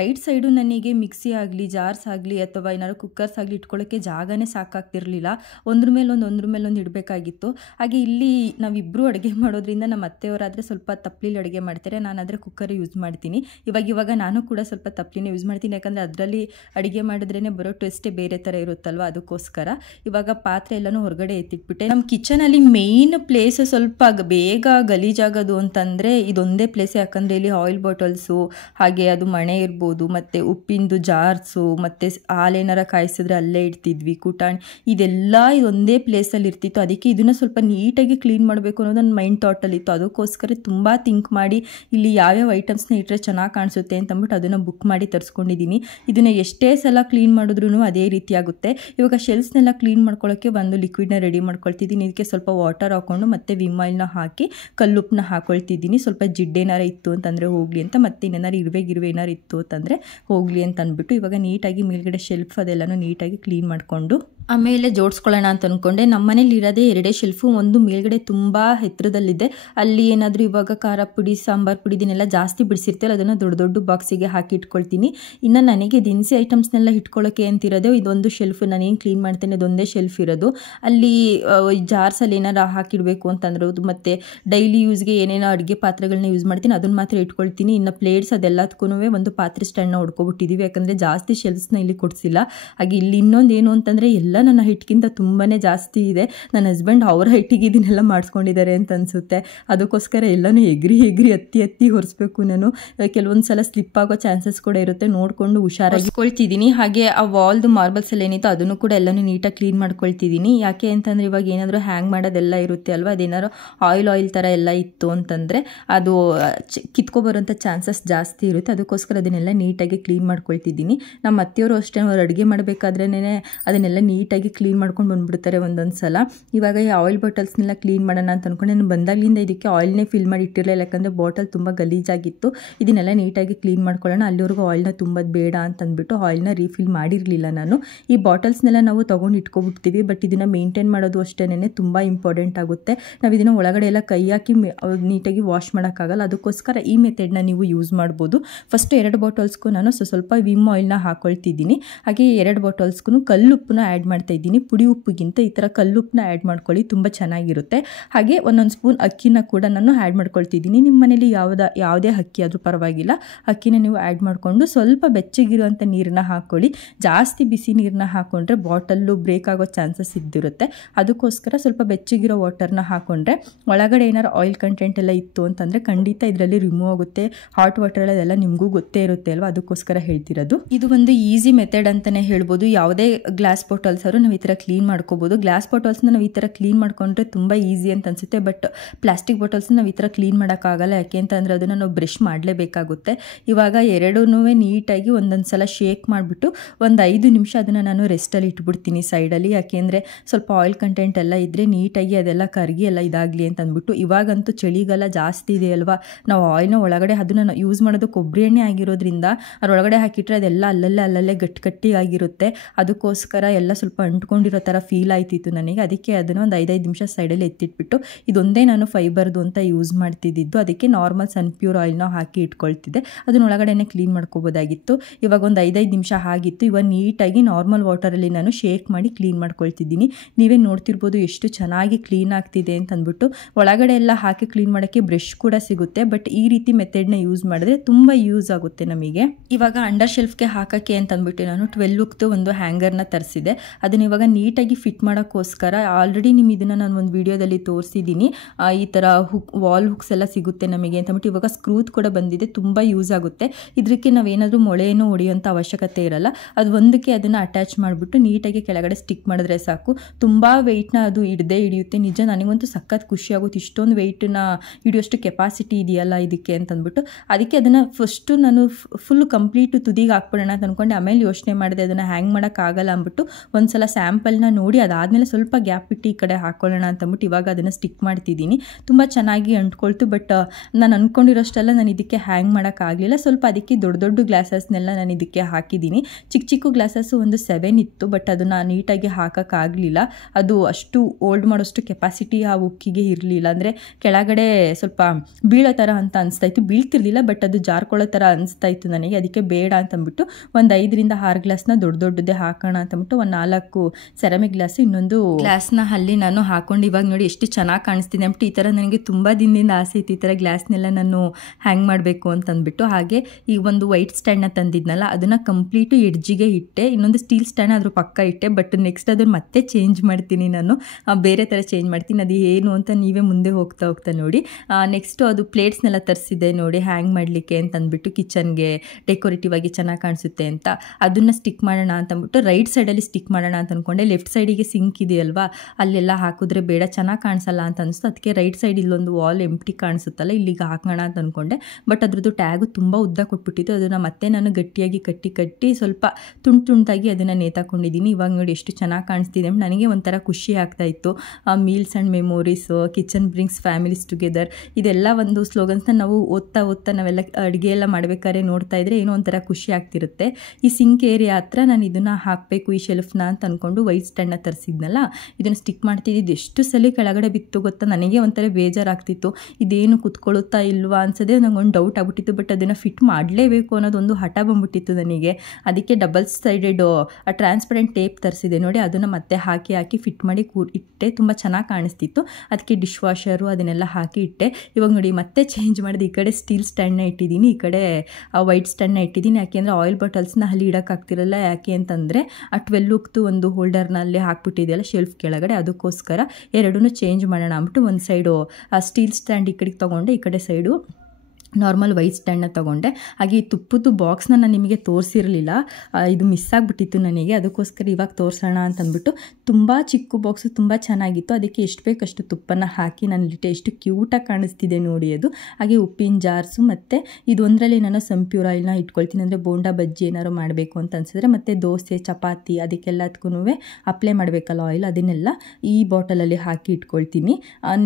ರೈಟ್ ಸೈಡು ನನಗೆ ಮಿಕ್ಸಿ ಆಗಲಿ ಜಾರ್ಸ್ ಆಗಲಿ ಅಥವಾ ಏನಾದ್ರು ಕುಕ್ಕರ್ಸ್ ಆಗಲಿ ಇಟ್ಕೊಳ್ಳೋಕ್ಕೆ ಜಾಗನೇ ಸಾಕಾಗ್ತಿರ್ಲಿಲ್ಲ. ಒಂದ್ರ ಮೇಲೊಂದು ಇಡಬೇಕಾಗಿತ್ತು. ಹಾಗೆ ಇಲ್ಲಿ ನಾವಿಬ್ಬರು ಅಡುಗೆ ಮಾಡೋದ್ರಿಂದ ನಮ್ಮ ಅತ್ತೆಯವರಾದರೆ ಸ್ವಲ್ಪ ತಪ್ಪಲಿಲಿ ಅಡುಗೆ ಮಾಡ್ತಾರೆ, ನಾನಾದರೆ ಕುಕ್ಕರ್ ಯೂಸ್ ಮಾಡ್ತೀನಿ. ಇವಾಗ ನಾನು ಕೂಡ ಸ್ವಲ್ಪ ತಪ್ಪಲಿನೇ ಯೂಸ್ ಮಾಡ್ತೀನಿ, ಯಾಕಂದರೆ ಅದರಲ್ಲಿ ಅಡುಗೆ ಮಾಡಿದ್ರೇ ಬರೋ ಟೇಸ್ಟೇ ಬೇರೆ ಥರ ಇರುತ್ತಲ್ವ, ಅದಕ್ಕೋಸ್ಕರ. ಇವಾಗ ಪಾತ್ರೆ ಎಲ್ಲನೂ ಹೊರಗಡೆ ಎತ್ತಿಟ್ಬಿಟ್ಟೆ. ನಮ್ಮ ಕಿಚನಲ್ಲಿ ಮೇಯ್ನ್ ಪ್ಲೇಸ್ ಸ್ವಲ್ಪ ಬೇಗ ಗಲೀಜಾಗೋದು ಅಂತಂದರೆ ಇದೊಂದೇ ಪ್ಲೇಸ್. ಯಾಕಂದರೆ ಇಲ್ಲಿ ಆಯಿಲ್ ಬಾಟಲ್ಸು, ಹಾಗೆ ಅದು ಮಣೆ ಇರ್ಬೋದು, ಮತ್ತು ಉಪ್ಪಿಂದು ಜಾರ್ಸು, ಮತ್ತು ಹಾಲೇನಾರ ಕಾಯಿಸಿದ್ರೆ ಅಲ್ಲೇ ಇಡ್ತಿದ್ವಿ, ಕುಟಾಣಿ, ಇದೆಲ್ಲ ಇದೊಂದೇ ಪ್ಲೇಸಲ್ಲಿ ಇರ್ತಿತ್ತು. ಅದಕ್ಕೆ ಇದನ್ನು ಸ್ವಲ್ಪ ನೀಟಾಗಿ ಕ್ಲೀನ್ ಮಾಡಬೇಕು ಅನ್ನೋದು ನನ್ನ ಮೈಂಡ್ ಥಾಟಲ್ಲಿತ್ತು. ಅದಕ್ಕೋಸ್ಕರ ತುಂಬ ಥಿಂಕ್ ಮಾಡಿ ಇಲ್ಲಿ ಯಾವ್ಯಾವ ಐಟಮ್ಸ್ನ ಇಟ್ಟರೆ ಚೆನ್ನಾಗಿ ಕಾಣಿಸುತ್ತೆ ಅಂತಂದ್ಬಿಟ್ಟು ಅದನ್ನು ಬುಕ್ ಮಾಡಿ ತರಿಸ್ಕೊಂಡಿದ್ದೀನಿ. ಇದನ್ನು ಎಷ್ಟೇ ಸಲ ಕ್ಲೀನ್ ಮಾಡಿದ್ರೂ ಅದೇ ರೀತಿ ಆಗುತ್ತೆ. ಇವಾಗ ಶೆಲ್ಸ್ನೆಲ್ಲ ಕ್ಲೀನ್ ಮಾಡ್ಕೊಳ್ಳೋಕ್ಕೆ ಒಂದು ಲಿಕ್ವಿಡ್ನ ರೆಡಿ ಮಾಡ್ಕೊಳ್ತಿದ್ದೀನಿ. ಇದಕ್ಕೆ ಸ್ವಲ್ಪ ವಾಟರ್ ಹಾಕ್ಕೊಂಡು ಮತ್ತೆ ವಿಮ್ ಆಯಿಲ್ನ ಹಾಕಿ ಕಲ್ಲುಪ್ಪನ್ನ ಹಾಕೊಳ್ತಿದ್ದೀನಿ. ಸ್ವಲ್ಪ ಜಿಡ್ಡೇನಾರ ಇತ್ತು ಅಂತಂದರೆ ಹೋಗಲಿ ಅಂತ, ಮತ್ತೆ ಇನ್ನೇನಾರು ಇರುವೆ ಏನಾರು ಇತ್ತು ಅಂತಂದರೆ ಹೋಗಲಿ ಅಂತ ಅಂದ್ಬಿಟ್ಟು ಇವಾಗ ನೀಟಾಗಿ ಮೇಲ್ಗಡೆ ಶೆಲ್ಫ್ ಅದೆಲ್ಲನೂ ನೀಟಾಗಿ ಕ್ಲೀನ್ ಮಾಡಿಕೊಂಡು ಆಮೇಲೆ ಜೋಡಿಸ್ಕೊಳ್ಳೋಣ ಅಂತ ಅಂದ್ಕೊಂಡೆ. ನಮ್ಮ ಮನೇಲಿ ಇರೋದೇ 2 ಶೆಲ್ಫು, ಒಂದು ಮೇಲ್ಗಡೆ ತುಂಬ ಎತ್ತರದಲ್ಲಿದೆ. ಅಲ್ಲಿ ಏನಾದರೂ ಇವಾಗ ಖಾರ ಪುಡಿ, ಸಾಂಬಾರು ಪುಡಿ ಇದನ್ನೆಲ್ಲ ಜಾಸ್ತಿ ಬಿಡಿಸಿರ್ತಾರೆ, ಅದನ್ನು ದೊಡ್ಡ ಬಾಕ್ಸಿಗೆ ಹಾಕಿ ಇಟ್ಕೊಳ್ತೀನಿ. ಇನ್ನು ನನಗೆ ದಿನಸಿ ಐಟಮ್ಸ್ನೆಲ್ಲ ಇಟ್ಕೊಳ್ಳೋಕ್ಕೆ ಅಂತಿರೋದು ಇದೊಂದು ಶೆಲ್ಫ್. ನಾನೇನು ಕ್ಲೀನ್ ಮಾಡ್ತೇನೆ ಅದೊಂದೇ ಶೆಲ್ಫ್ ಇರೋದು. ಅಲ್ಲಿ ಜಾರ್ಸಲ್ಲಿ ಏನಾರು ಹಾಕಿಡಬೇಕು ಅಂತಂದ್ರದು, ಮತ್ತು ಡೈಲಿ ಯೂಸ್ಗೆ ಏನೇನೋ ಅಡುಗೆ ಪಾತ್ರೆಗಳನ್ನ ಯೂಸ್ ಮಾಡ್ತೀನಿ ಅದನ್ನು ಮಾತ್ರ ಇಟ್ಕೊಳ್ತೀನಿ. ಇನ್ನು ಪ್ಲೇಟ್ಸ್ ಅದೆಲ್ಲದಕ್ಕೂ ಒಂದು ಪಾತ್ರೆ ಸ್ಟ್ಯಾಂಡ್ನ ಹೊಡ್ಕೊಬಿಟ್ಟಿದ್ದೀವಿ, ಯಾಕಂದರೆ ಜಾಸ್ತಿ ಶೆಲ್ಫ್ಸ್ನ ಇಲ್ಲಿ ಕೊಡಿಸಿಲ್ಲ. ಹಾಗೆ ಇಲ್ಲಿ ಇನ್ನೊಂದು ಏನು ಅಂತಂದರೆ ಎಲ್ಲ ನನ್ನ ಹೈಟ್ಗಿಂತ ತುಂಬಾ ಜಾಸ್ತಿ ಇದೆ. ನನ್ನ ಹಸ್ಬೆಂಡ್ ಅವರ ಹೈಟಿಗೆ ಇದನ್ನೆಲ್ಲ ಮಾಡಿಸ್ಕೊಂಡಿದ್ದಾರೆ ಅಂತ ಅನಿಸುತ್ತೆ. ಅದಕ್ಕೋಸ್ಕರ ಎಲ್ಲನೂ ಎಗ್ರಿ ಹತ್ತಿ ಹೊರಿಸ್ಬೇಕು ನಾನು. ಕೆಲವೊಂದು ಸಲ ಸ್ಲಿಪ್ ಆಗೋ ಚಾನ್ಸಸ್ ಕೂಡ ಇರುತ್ತೆ, ನೋಡಿಕೊಂಡು ಹುಷಾರಾಗಿಕೊಳ್ತಿದ್ದೀನಿ. ಹಾಗೆ ಆ ವಾಲ್ದು ಮಾರ್ಬಲ್ಸ್ ಎಲ್ಲ ಏನಿತ್ತು ಅದನ್ನು ಕೂಡ ಎಲ್ಲನೂ ನೀಟಾಗಿ ಕ್ಲೀನ್ ಮಾಡ್ಕೊಳ್ತಿದ್ದೀನಿ. ಯಾಕೆ ಅಂತಂದರೆ ಇವಾಗ ಏನಾದರೂ ಹ್ಯಾಂಗ್ ಮಾಡೋದೆಲ್ಲ ಇರುತ್ತೆ ಅಲ್ವಾ, ಅದೇನಾದ್ರು ಆಯಿಲ್ ಥರ ಎಲ್ಲ ಇತ್ತು ಅಂತಂದರೆ ಅದು ಕಿತ್ಕೊಬರೋಂಥ ಚಾನ್ಸಸ್ ಜಾಸ್ತಿ ಇರುತ್ತೆ. ಅದಕ್ಕೋಸ್ಕರ ಅದನ್ನೆಲ್ಲ ನೀಟಾಗಿ ಕ್ಲೀನ್ ಮಾಡ್ಕೊಳ್ತಿದ್ದೀನಿ. ನಮ್ಮ ಅತ್ತೆಯವರು ಅಷ್ಟೇ, ಅವ್ರು ಅಡುಗೆ ಮಾಡಬೇಕಾದ್ರೇ ಅದನ್ನೆಲ್ಲ ನೀಟಾಗಿ ಕ್ಲೀನ್ ಮಾಡ್ಕೊಂಡು ಬಂದುಬಿಡ್ತಾರೆ ಒಂದೊಂದು ಸಲ. ಇವಾಗ ಈ ಆಯಿಲ್ ಬಾಟಲ್ಸ್ನೆಲ್ಲ ಕ್ಲೀನ್ ಮಾಡೋಣ ಅಂತ ಅಂದ್ಕೊಂಡು ನಾನು ಬಂದಾಗಲಿಂದ ಇದಕ್ಕೆ ಆಯಿಲ್ನೇ ಫಿಲ್ ಮಾಡಿ ಇಟ್ಟಿರಲಿಲ್ಲ, ಯಾಕಂದರೆ ಬಾಟಲ್ ತುಂಬ ಗಲೀಜಾಗಿತ್ತು. ಇದನ್ನೆಲ್ಲ ನೀಟಾಗಿ ಕ್ಲೀನ್ ಮಾಡ್ಕೊಳ್ಳೋಣ, ಅಲ್ಲಿವರೆಗೂ ಆಯಿಲ್ನ ತುಂಬೋದು ಬೇಡ ಅಂತಂದ್ಬಿಟ್ಟು ಆಯಿಲ್ನ ರೀಫಿಲ್ ಮಾಡಿರಲಿಲ್ಲ ನಾನು. ಈ ಬಾಟಲ್ಸ್ನೆಲ್ಲ ನಾವು ತೊಗೊಂಡು ಇಟ್ಕೊಬಿಡ್ತೀವಿ, ಬಟ್ ಇದನ್ನು ಮೇಂಟೈನ್ ಮಾಡೋದು ಅಷ್ಟೇ ತುಂಬ ಇಂಪಾರ್ಟೆಂಟ್ ಆಗುತ್ತೆ. ನಾವು ಇದನ್ನು ಒಳಗಡೆ ಎಲ್ಲ ಕೈ ಹಾಕಿ ನೀಟಾಗಿ ವಾಶ್ ಮಾಡೋಕ್ಕಾಗಲ್ಲ. ಅದಕ್ಕೋಸ್ಕರ ಈ ಮೆಥಡ್ನ ನೀವು ಯೂಸ್ ಮಾಡ್ಬೋದು. ಫಸ್ಟ್ 2 ಬಾಟಲ್ಸ್ಗೂ ನಾನು ಸ್ವಲ್ಪ ವಿಮ್ ಆಯಿಲ್ನ ಹಾಕೊಳ್ತಿದ್ದೀನಿ. ಹಾಗೆ 2 ಬಾಟಲ್ಸ್ಗೂ ಕಲ್ಲುಪ್ಪನ್ನ ಆ್ಯಡ್ ಮಾಡ್ತಾ ಇದ್ದೀನಿ. ಪುಡಿ ಉಪ್ಪಿಗಿಂತ ಈ ಥರ ಕಲ್ಲುಪ್ಪನ್ನ ಆ್ಯಡ್ ಮಾಡ್ಕೊಳ್ಳಿ, ತುಂಬ ಚೆನ್ನಾಗಿರುತ್ತೆ. ಹಾಗೆ 1 ಸ್ಪೂನ್ ಅಕ್ಕಿನ ಕೂಡ ನಾನು ಆ್ಯಡ್ ಮಾಡ್ಕೊಳ್ತಿದ್ದೀನಿ. ನಿಮ್ಮ ಮನೇಲಿ ಯಾವುದೇ ಅಕ್ಕಿ ಆದರೂ ಪರವಾಗಿಲ್ಲ, ಅಕ್ಕಿನ ನೀವು ಆ್ಯಡ್ ಮಾಡಿಕೊಂಡು ಸ್ವಲ್ಪ ಬೆಚ್ಚಗಿರುವಂಥ ನೀರನ್ನ ಹಾಕ್ಕೊಳ್ಳಿ. ಜಾಸ್ತಿ ಬಿಸಿ ನೀರನ್ನ ಹಾಕ್ಕೊಂಡ್ರೆ ಬಾಟಲ್ಲು ಬ್ರೇಕ್ ಆಗೋ ಚಾನ್ಸಸ್ ಇದ್ದಿರುತ್ತೆ. ಅದಕ್ಕೋಸ್ಕರ ಸ್ವಲ್ಪ ಬೆಚ್ಚಗಿರೋ ವಾಟರ್ನ ಹಾಕ್ಕೊಂಡ್ರೆ ಒಳಗಡೆ ಏನಾರು ಆಯಿಲ್ ಕಂಟೆಂಟ್ ಎಲ್ಲ ಇತ್ತು ಅಂತಂದರೆ ಖಂಡಿತ ಇದರಲ್ಲಿ ರಿಮೂವ್ ಆಗುತ್ತೆ. ಹಾಟ್ ವಾಟರ್ ಅದೆಲ್ಲ ನಿಮಗೂ ಗೊತ್ತೇ ಇರುತ್ತೆ ಅಲ್ವಾ, ಅದಕ್ಕೋಸ್ಕರ ಹೇಳ್ತಿರೋದು. ಇದು ಒಂದು ಈಸಿ ಮೆಥಡ್ ಅಂತಲೇ ಹೇಳ್ಬೋದು. ಯಾವುದೇ ಗ್ಲಾಸ್ ಬಾಟಲ್ಸ್ ಅವರು ನಾವು ಈ ಥರ ಕ್ಲೀನ್ ಮಾಡ್ಕೋಬೋದು. ಗ್ಲಾಸ್ ಬಾಟಲ್ಸ್ನ ನಾವು ಈ ಥರ ಕ್ಲೀನ್ ಮಾಡ್ಕೊಂಡ್ರೆ ತುಂಬ ಈಸಿ ಅಂತ ಅನಿಸುತ್ತೆ, ಬಟ್ ಪ್ಲಾಸ್ಟಿಕ್ ಬಾಟಲ್ಸ್ನ ನಾವು ಈ ಥರ ಕ್ಲೀನ್ ಮಾಡೋಕ್ಕಾಗಲ್ಲ. ಯಾಕೆ ಅಂತಂದರೆ ಅದನ್ನು ನಾವು ಬ್ರಷ್ ಮಾಡಲೇಬೇಕಾಗುತ್ತೆ. ಇವಾಗ ಎರಡೂ ನೀಟಾಗಿ ಒಂದೊಂದು ಸಲ ಶೇಕ್ ಮಾಡಿಬಿಟ್ಟು ಒಂದು 5 ನಿಮಿಷ ಅದನ್ನು ನಾನು ರೆಸ್ಟಲ್ಲಿ ಇಟ್ಬಿಡ್ತೀನಿ ಸೈಡಲ್ಲಿ. ಯಾಕೆಂದರೆ ಸ್ವಲ್ಪ ಆಯಿಲ್ ಕಂಟೆಂಟ್ ಎಲ್ಲ ಇದ್ದರೆ ನೀಟಾಗಿ ಅದೆಲ್ಲ ಕರಗಿ ಎಲ್ಲ ಇದಾಗಲಿ ಅಂತ ಅಂದ್ಬಿಟ್ಟು. ಇವಾಗಂತೂ ಚಳಿಗಾಲ ಜಾಸ್ತಿ ಇದೆ ಅಲ್ವಾ, ನಾವು ಆಯಿಲ್ನ ಒಳಗಡೆ ಅದನ್ನು ಯೂಸ್ ಮಾಡೋದು ಕೊಬ್ಬರಿ ಎಣ್ಣೆ ಆಗಿರೋದ್ರಿಂದ ಅದರೊಳಗಡೆ ಹಾಕಿಟ್ರೆ ಅದೆಲ್ಲ ಅಲ್ಲಲ್ಲೇ ಗಟ್ಟಿಯಾಗಿರುತ್ತೆ. ಅದಕ್ಕೋಸ್ಕರ ಎಲ್ಲ ಸ್ವಲ್ಪ ಸ್ವಲ್ಪ ಅಂಟ್ಕೊಂಡಿರೋ ಥರ ಫೀಲ್ ಆಯ್ತಿತ್ತು ನನಗೆ. ಅದಕ್ಕೆ ಅದನ್ನು ಒಂದು 5 ನಿಮಿಷ ಸೈಡಲ್ಲಿ ಎತ್ತಿಟ್ಬಿಟ್ಟು ಇದೊಂದೇ ನಾನು ಫೈಬರ್ದು ಅಂತ ಯೂಸ್ ಮಾಡ್ತಿದ್ದಿದ್ದು. ಅದಕ್ಕೆ ನಾರ್ಮಲ್ ಸನ್ಪ್ಯೂರ್ ಆಯಿಲ್ನ ಹಾಕಿ ಇಟ್ಕೊಳ್ತಿದ್ದೆ. ಅದನ್ನ ಒಳಗಡೆನೆ ಕ್ಲೀನ್ ಮಾಡ್ಕೋಬೋದಾಗಿತ್ತು. ಇವಾಗ ಒಂದು 5 ನಿಮಿಷ ಆಗಿತ್ತು. ಇವಾಗ ನೀಟಾಗಿ ನಾರ್ಮಲ್ ವಾಟರಲ್ಲಿ ನಾನು ಶೇಕ್ ಮಾಡಿ ಕ್ಲೀನ್ ಮಾಡ್ಕೊಳ್ತಿದ್ದೀನಿ. ನೀವೇ ನೋಡ್ತಿರ್ಬೋದು ಎಷ್ಟು ಚೆನ್ನಾಗಿ ಕ್ಲೀನ್ ಆಗ್ತಿದೆ ಅಂತ ಅಂದ್ಬಿಟ್ಟು. ಒಳಗಡೆ ಎಲ್ಲ ಹಾಕಿ ಕ್ಲೀನ್ ಮಾಡೋಕ್ಕೆ ಬ್ರಷ್ ಕೂಡ ಸಿಗುತ್ತೆ. ಬಟ್ ಈ ರೀತಿ ಮೆಥಡ್ನ ಯೂಸ್ ಮಾಡಿದ್ರೆ ತುಂಬ ಯೂಸ್ ಆಗುತ್ತೆ ನಮಗೆ. ಇವಾಗ ಅಂಡರ್ ಶೆಲ್ಫ್ಗೆ ಹಾಕೋಕ್ಕೆ ಅಂತ ಅಂದ್ಬಿಟ್ಟು ನಾನು 12 ಹುಕ್ದು ಒಂದು ಹ್ಯಾಂಗರ್ನ ತರಿಸಿದೆ. ಅದನ್ನ ಇವಾಗ ನೀಟಾಗಿ ಫಿಟ್ ಮಾಡೋಕ್ಕೋಸ್ಕರ ಆಲ್ರೆಡಿ ಇದನ್ನು ನಾನು ಒಂದು ವಿಡಿಯೋದಲ್ಲಿ ತೋರಿಸಿದ್ದೀನಿ. ಈ ಥರ ವಾಲ್ ಹುಕ್ಸ್ ಎಲ್ಲ ಸಿಗುತ್ತೆ ನಮಗೆ ಅಂತ ಅಂದ್ಬಿಟ್ಟು. ಇವಾಗ ಸ್ಕ್ರೂತ್ ಕೂಡ ಬಂದಿದೆ, ತುಂಬ ಯೂಸ್ ಆಗುತ್ತೆ. ಇದಕ್ಕೆ ನಾವೇನಾದರೂ ಮೊಳೆಯನ್ನು ಹೊಡೆಯುವಂಥ ಅವಶ್ಯಕತೆ ಇರಲ್ಲ. ಅದು ಒಂದಕ್ಕೆ ಅದನ್ನು ಅಟ್ಯಾಚ್ ಮಾಡಿಬಿಟ್ಟು ನೀಟಾಗಿ ಕೆಳಗಡೆ ಸ್ಟಿಕ್ ಮಾಡಿದ್ರೆ ಸಾಕು. ತುಂಬ ವೆಯ್ಟ್ನ ಅದು ಹಿಡಿಯುತ್ತೆ. ನಿಜ ನನಗಂತೂ ಸಖತ್ ಖುಷಿ ಆಗುತ್ತೆ. ಇಷ್ಟೊಂದು ವೆಯ್ಟನ್ನ ಹಿಡಿಯೋಷ್ಟು ಕೆಪಾಸಿಟಿ ಇದೆಯಲ್ಲ ಇದಕ್ಕೆ ಅಂತಂದ್ಬಿಟ್ಟು. ಅದಕ್ಕೆ ಅದನ್ನು ಫಸ್ಟು ನಾನು ಫುಲ್ ಕಂಪ್ಲೀಟು ತುದಿಗೆ ಹಾಕ್ಬಿಡೋಣ ಅಂತ ಅಂದ್ಕೊಂಡೆ. ಆಮೇಲೆ ಯೋಚನೆ ಮಾಡಿದೆ ಅದನ್ನು ಹ್ಯಾಂಗ್ ಮಾಡೋಕ್ಕಾಗಲ್ಲ ಅಂದ್ಬಿಟ್ಟು ಒಂದ್ಸಲ ಸ್ಯಾಂಪಲ್ನ ನೋಡಿ ಅದಾದಮೇಲೆ ಸ್ವಲ್ಪ ಗ್ಯಾಪ್ ಬಿಟ್ಟು ಈ ಕಡೆ ಹಾಕೊಳ್ಳೋಣ ಅಂತಂದ್ಬಿಟ್ಟು ಇವಾಗ ಅದನ್ನು ಸ್ಟಿಕ್ ಮಾಡ್ತಿದ್ದೀನಿ. ತುಂಬ ಚೆನ್ನಾಗಿ ಅಂಟ್ಕೊಳ್ತು. ಬಟ್ ನಾನು ಅಂದ್ಕೊಂಡಿರೋಷ್ಟೆಲ್ಲ ನಾನು ಇದಕ್ಕೆ ಹ್ಯಾಂಗ್ ಮಾಡೋಕ್ಕಾಗಲಿಲ್ಲ. ಸ್ವಲ್ಪ ಅದಕ್ಕೆ ದೊಡ್ಡ ದೊಡ್ಡ ಗ್ಲಾಸಸ್ನೆಲ್ಲ ನಾನು ಇದಕ್ಕೆ ಹಾಕಿದ್ದೀನಿ. ಚಿಕ್ಕ ಚಿಕ್ಕ ಗ್ಲಾಸಸ್ಸು ಒಂದು 7 ಇತ್ತು. ಬಟ್ ಅದನ್ನು ನೀಟಾಗಿ ಹಾಕೋಕ್ಕಾಗಲಿಲ್ಲ. ಅದು ಅಷ್ಟು ಹೋಲ್ಡ್ ಮಾಡೋಷ್ಟು ಕೆಪಾಸಿಟಿ ಆ ಉಕ್ಕಿಗೆ ಇರಲಿಲ್ಲ. ಅಂದರೆ ಕೆಳಗಡೆ ಸ್ವಲ್ಪ ಬೀಳೋ ಥರ ಅಂತ ಅನಿಸ್ತಾ ಇತ್ತು. ಬೀಳ್ತಿರ್ಲಿಲ್ಲ, ಬಟ್ ಅದು ಜಾರ್ಕೊಳ್ಳೋ ಥರ ಅನಿಸ್ತಾ ಇತ್ತು ನನಗೆ. ಅದಕ್ಕೆ ಬೇಡ ಅಂತಂದ್ಬಿಟ್ಟು ಒಂದು 5ರಿಂದ 6 ಗ್ಲಾಸ್ನ ದೊಡ್ಡದೇ ಹಾಕೋಣ ಅಂತಂದ್ಬಿಟ್ಟು ಒಂದು 4 ಸೆರಾಮಿಕ್ ಗ್ಲಾಸ್ ಇನ್ನೊಂದು ಗ್ಲಾಸ್ನ ಅಲ್ಲಿ ನಾನು ಹಾಕೊಂಡು ಇವಾಗ ನೋಡಿ ಎಷ್ಟು ಚೆನ್ನಾಗಿ ಕಾಣಿಸ್ತಿದೆ ಅಂದ್ಬಿಟ್ಟು. ಈ ಥರ ನನಗೆ ತುಂಬ ದಿನದಿಂದ ಆಸೆ ಇತ್ತು, ಈ ಥರ ಗ್ಲಾಸ್ನೆಲ್ಲ ನಾನು ಹ್ಯಾಂಗ್ ಮಾಡಬೇಕು ಅಂತಂದ್ಬಿಟ್ಟು. ಹಾಗೆ ಈ ಒಂದು ವೈಟ್ ಸ್ಟ್ಯಾಂಡ್ನ ತಂದಿದ್ನಲ್ಲ ಅದನ್ನು ಕಂಪ್ಲೀಟು ಎಡ್ಜಿಗೆ ಇಟ್ಟೆ. ಇನ್ನೊಂದು ಸ್ಟೀಲ್ ಸ್ಟ್ಯಾಂಡ್ ಅದ್ರ ಪಕ್ಕ ಇಟ್ಟೆ. ಬಟ್ ನೆಕ್ಸ್ಟ್ ಅದನ್ನು ಮತ್ತೆ ಚೇಂಜ್ ಮಾಡ್ತೀನಿ ನಾನು, ಬೇರೆ ಥರ ಚೇಂಜ್ ಮಾಡ್ತೀನಿ. ಅದು ಏನು ಅಂತ ನೀವೇ ಮುಂದೆ ಹೋಗ್ತಾ ನೋಡಿ. ನೆಕ್ಸ್ಟು ಅದು ಪ್ಲೇಟ್ಸ್ನೆಲ್ಲ ತರಿಸಿದೆ ನೋಡಿ ಹ್ಯಾಂಗ್ ಮಾಡಲಿಕ್ಕೆ ಅಂತಂದ್ಬಿಟ್ಟು, ಕಿಚನ್ಗೆ ಡೆಕೋರೇಟಿವ್ ಆಗಿ ಚೆನ್ನಾಗಿ ಕಾಣಿಸುತ್ತೆ ಅಂತ. ಅದನ್ನು ಸ್ಟಿಕ್ ಮಾಡೋಣ ಅಂತಂದ್ಬಿಟ್ಟು ರೈಟ್ ಸೈಡಲ್ಲಿ ಸ್ಟಿಕ್ ಮಾಡೋಣ ಅಂತ ಅಂದ್ಕೊಂಡೆ. ಲೆಫ್ಟ್ ಸೈಡಿಗೆ ಸಿಂಕ್ ಇದೆಯಲ್ವಾ, ಅಲ್ಲೆಲ್ಲ ಹಾಕಿದ್ರೆ ಬೇಡ, ಚೆನ್ನಾಗಿ ಕಾಣಿಸಲ್ಲ ಅಂತ ಅನಿಸ್ತು. ಅದಕ್ಕೆ ರೈಟ್ ಸೈಡ್ ಇಲ್ಲೊಂದು ವಾಲ್ ಎಂಪ್ಟಿ ಕಾಣಿಸುತ್ತಲ್ಲ, ಇಲ್ಲಿಗೆ ಹಾಕೋಣ ಅಂತ ಅಂದ್ಕೊಂಡೆ. ಬಟ್ ಅದ್ರದ್ದು ಟ್ಯಾಗು ತುಂಬ ಉದ್ದ ಕೊಟ್ಬಿಟ್ಟಿತ್ತು. ಅದನ್ನು ಮತ್ತೆ ನಾನು ಗಟ್ಟಿಯಾಗಿ ಕಟ್ಟಿ ಸ್ವಲ್ಪ ತುಂಟಾಗಿ ಅದನ್ನು ನೇತಾಕೊಂಡಿದ್ದೀನಿ. ಇವಾಗ ನೋಡಿ ಎಷ್ಟು ಚೆನ್ನಾಗಿ ಕಾಣಿಸ್ತಿದೆ ಅಂತ ನನಗೆ ಒಂಥರ ಖುಷಿ ಆಗ್ತಾ ಇತ್ತು. Meals and memories, kitchen brings families together, ಇದೆಲ್ಲ ಒಂದು ಸ್ಲೋಗನ್ಸ್ನ ನಾವು ಓದ್ತಾ ನಾವೆಲ್ಲ ಅಡುಗೆ ಎಲ್ಲ ಮಾಡಬೇಕಾದ್ರೆ ನೋಡ್ತಾ ಇದ್ರೆ ಏನೋ ಒಂಥರ ಖುಷಿ ಆಗ್ತಿರುತ್ತೆ. ಈ ಸಿಂಕ್ ಏರಿಯಾ ಹತ್ರ ನಾನು ಇದನ್ನು ಹಾಕಬೇಕು ಈ ಶೆಲ್ಫ್ನ ಅಂತ ಅಂದ್ಕೊಂಡು ವೈಟ್ ಸ್ಟ್ಯಾಂಡ್ನ ತರಿಸಿದ್ನಲ್ಲ ಇದನ್ನು ಸ್ಟಿಕ್ ಮಾಡ್ತಿದ್ದು. ಎಷ್ಟು ಸಲ ಕೆಳಗಡೆ ಬಿತ್ತು ಗೊತ್ತಾ, ನನಗೆ ಒಂಥರ ಬೇಜಾರಾಗ್ತಿತ್ತು. ಇದೇನು ಕುತ್ಕೊಳ್ಳುತ್ತಾ ಇಲ್ವಾ ಅನ್ಸೋದೇ ನಂಗೊಂದು ಡೌಟ್ ಆಗ್ಬಿಟ್ಟಿತ್ತು. ಬಟ್ ಅದನ್ನು ಫಿಟ್ ಮಾಡಲೇಬೇಕು ಅನ್ನೋದೊಂದು ಹಠ ಬಂದ್ಬಿಟ್ಟಿತ್ತು ನನಗೆ. ಅದಕ್ಕೆ ಡಬಲ್ ಸೈಡೆಡ್ ಟ್ರಾನ್ಸ್ಪರೆಂಟ್ ಟೇಪ್ ತರಿಸಿದೆ ನೋಡಿ, ಅದನ್ನು ಮತ್ತೆ ಹಾಕಿ ಫಿಟ್ ಮಾಡಿ ಇಟ್ಟೆ. ತುಂಬ ಚೆನ್ನಾಗಿ ಕಾಣಿಸ್ತಿತ್ತು. ಅದಕ್ಕೆ ಡಿಶ್ ವಾಷರು ಅದನ್ನೆಲ್ಲ ಹಾಕಿ ಇಟ್ಟೆ. ಇವಾಗ ನೋಡಿ ಮತ್ತೆ ಚೇಂಜ್ ಮಾಡಿದೆ. ಈ ಕಡೆ ಸ್ಟೀಲ್ ಸ್ಟ್ಯಾಂಡ್ನ ಇಟ್ಟಿದ್ದೀನಿ, ಈ ಕಡೆ ವೈಟ್ ಸ್ಟ್ಯಾಂಡ್ನ ಇಟ್ಟಿದ್ದೀನಿ. ಯಾಕೆಂದರೆ ಆಯಿಲ್ ಬಾಟಲ್ಸ್ನ ಅಲ್ಲಿ ಇಡೋಕ್ಕಾಗ್ತಿರಲ್ಲ. ಯಾಕೆ ಅಂತಂದರೆ ಆ 12 ಹುಕ್ದು ಒಂದು ಹೋಲ್ಡರ್ನಲ್ಲಿ ಹಾಕ್ಬಿಟ್ಟಿದೆಯಲ್ಲ ಶೆಲ್ಫ್ ಕೆಳಗಡೆ, ಅದಕ್ಕೋಸ್ಕರ ಎರಡೂ ಚೇಂಜ್ ಮಾಡೋಣ ಅಂದ್ಬಿಟ್ಟು ಒಂದು ಸೈಡು ಸ್ಟೀಲ್ ಸ್ಟ್ಯಾಂಡ್ ಈ ಕಡೆಗೆ ತೊಗೊಂಡೆ, ಈ ಕಡೆ ಸೈಡು ನಾರ್ಮಲ್ ವೈಟ್ ಸ್ಟ್ಯಾಂಡ್ನ ತೊಗೊಂಡೆ. ಹಾಗೆ ಈ ತುಪ್ಪದ್ದು ಬಾಕ್ಸ್ನ ನಾನು ನಿಮಗೆ ತೋರಿಸಿರಲಿಲ್ಲ, ಇದು ಮಿಸ್ ಆಗಿಬಿಟ್ಟಿತ್ತು ನನಗೆ. ಅದಕ್ಕೋಸ್ಕರ ಇವಾಗ ತೋರಿಸೋಣ ಅಂತಂದ್ಬಿಟ್ಟು. ತುಂಬ ಚಿಕ್ಕ ಬಾಕ್ಸು, ತುಂಬ ಚೆನ್ನಾಗಿತ್ತು. ಅದಕ್ಕೆ ಎಷ್ಟು ಬೇಕಷ್ಟು ತುಪ್ಪನ ಹಾಕಿ ನಾನು ಇಟ್ಟೆ. ಎಷ್ಟು ಕ್ಯೂಟಾಗಿ ಕಾಣಿಸ್ತಿದೆ ನೋಡಿ ಅದು. ಹಾಗೆ ಉಪ್ಪಿನ ಜಾರ್ಸು ಮತ್ತು ಇದೊಂದರಲ್ಲಿ ನಾನು ಸನ್ಪ್ಯೂರ್ ಆಯಿಲ್ನ ಇಟ್ಕೊಳ್ತೀನಿ. ಅಂದರೆ ಬೋಂಡಾ ಬಜ್ಜಿ ಏನಾದ್ರು ಮಾಡಬೇಕು ಅಂತ ಅನಿಸಿದ್ರೆ, ಮತ್ತು ದೋಸೆ ಚಪಾತಿ ಅದಕ್ಕೆಲ್ಲದಕ್ಕೂ ಅಪ್ಲೈ ಮಾಡಬೇಕಲ್ಲ ಆಯಿಲ್, ಅದನ್ನೆಲ್ಲ ಈ ಬಾಟಲಲ್ಲಿ ಹಾಕಿ ಇಟ್ಕೊಳ್ತೀನಿ.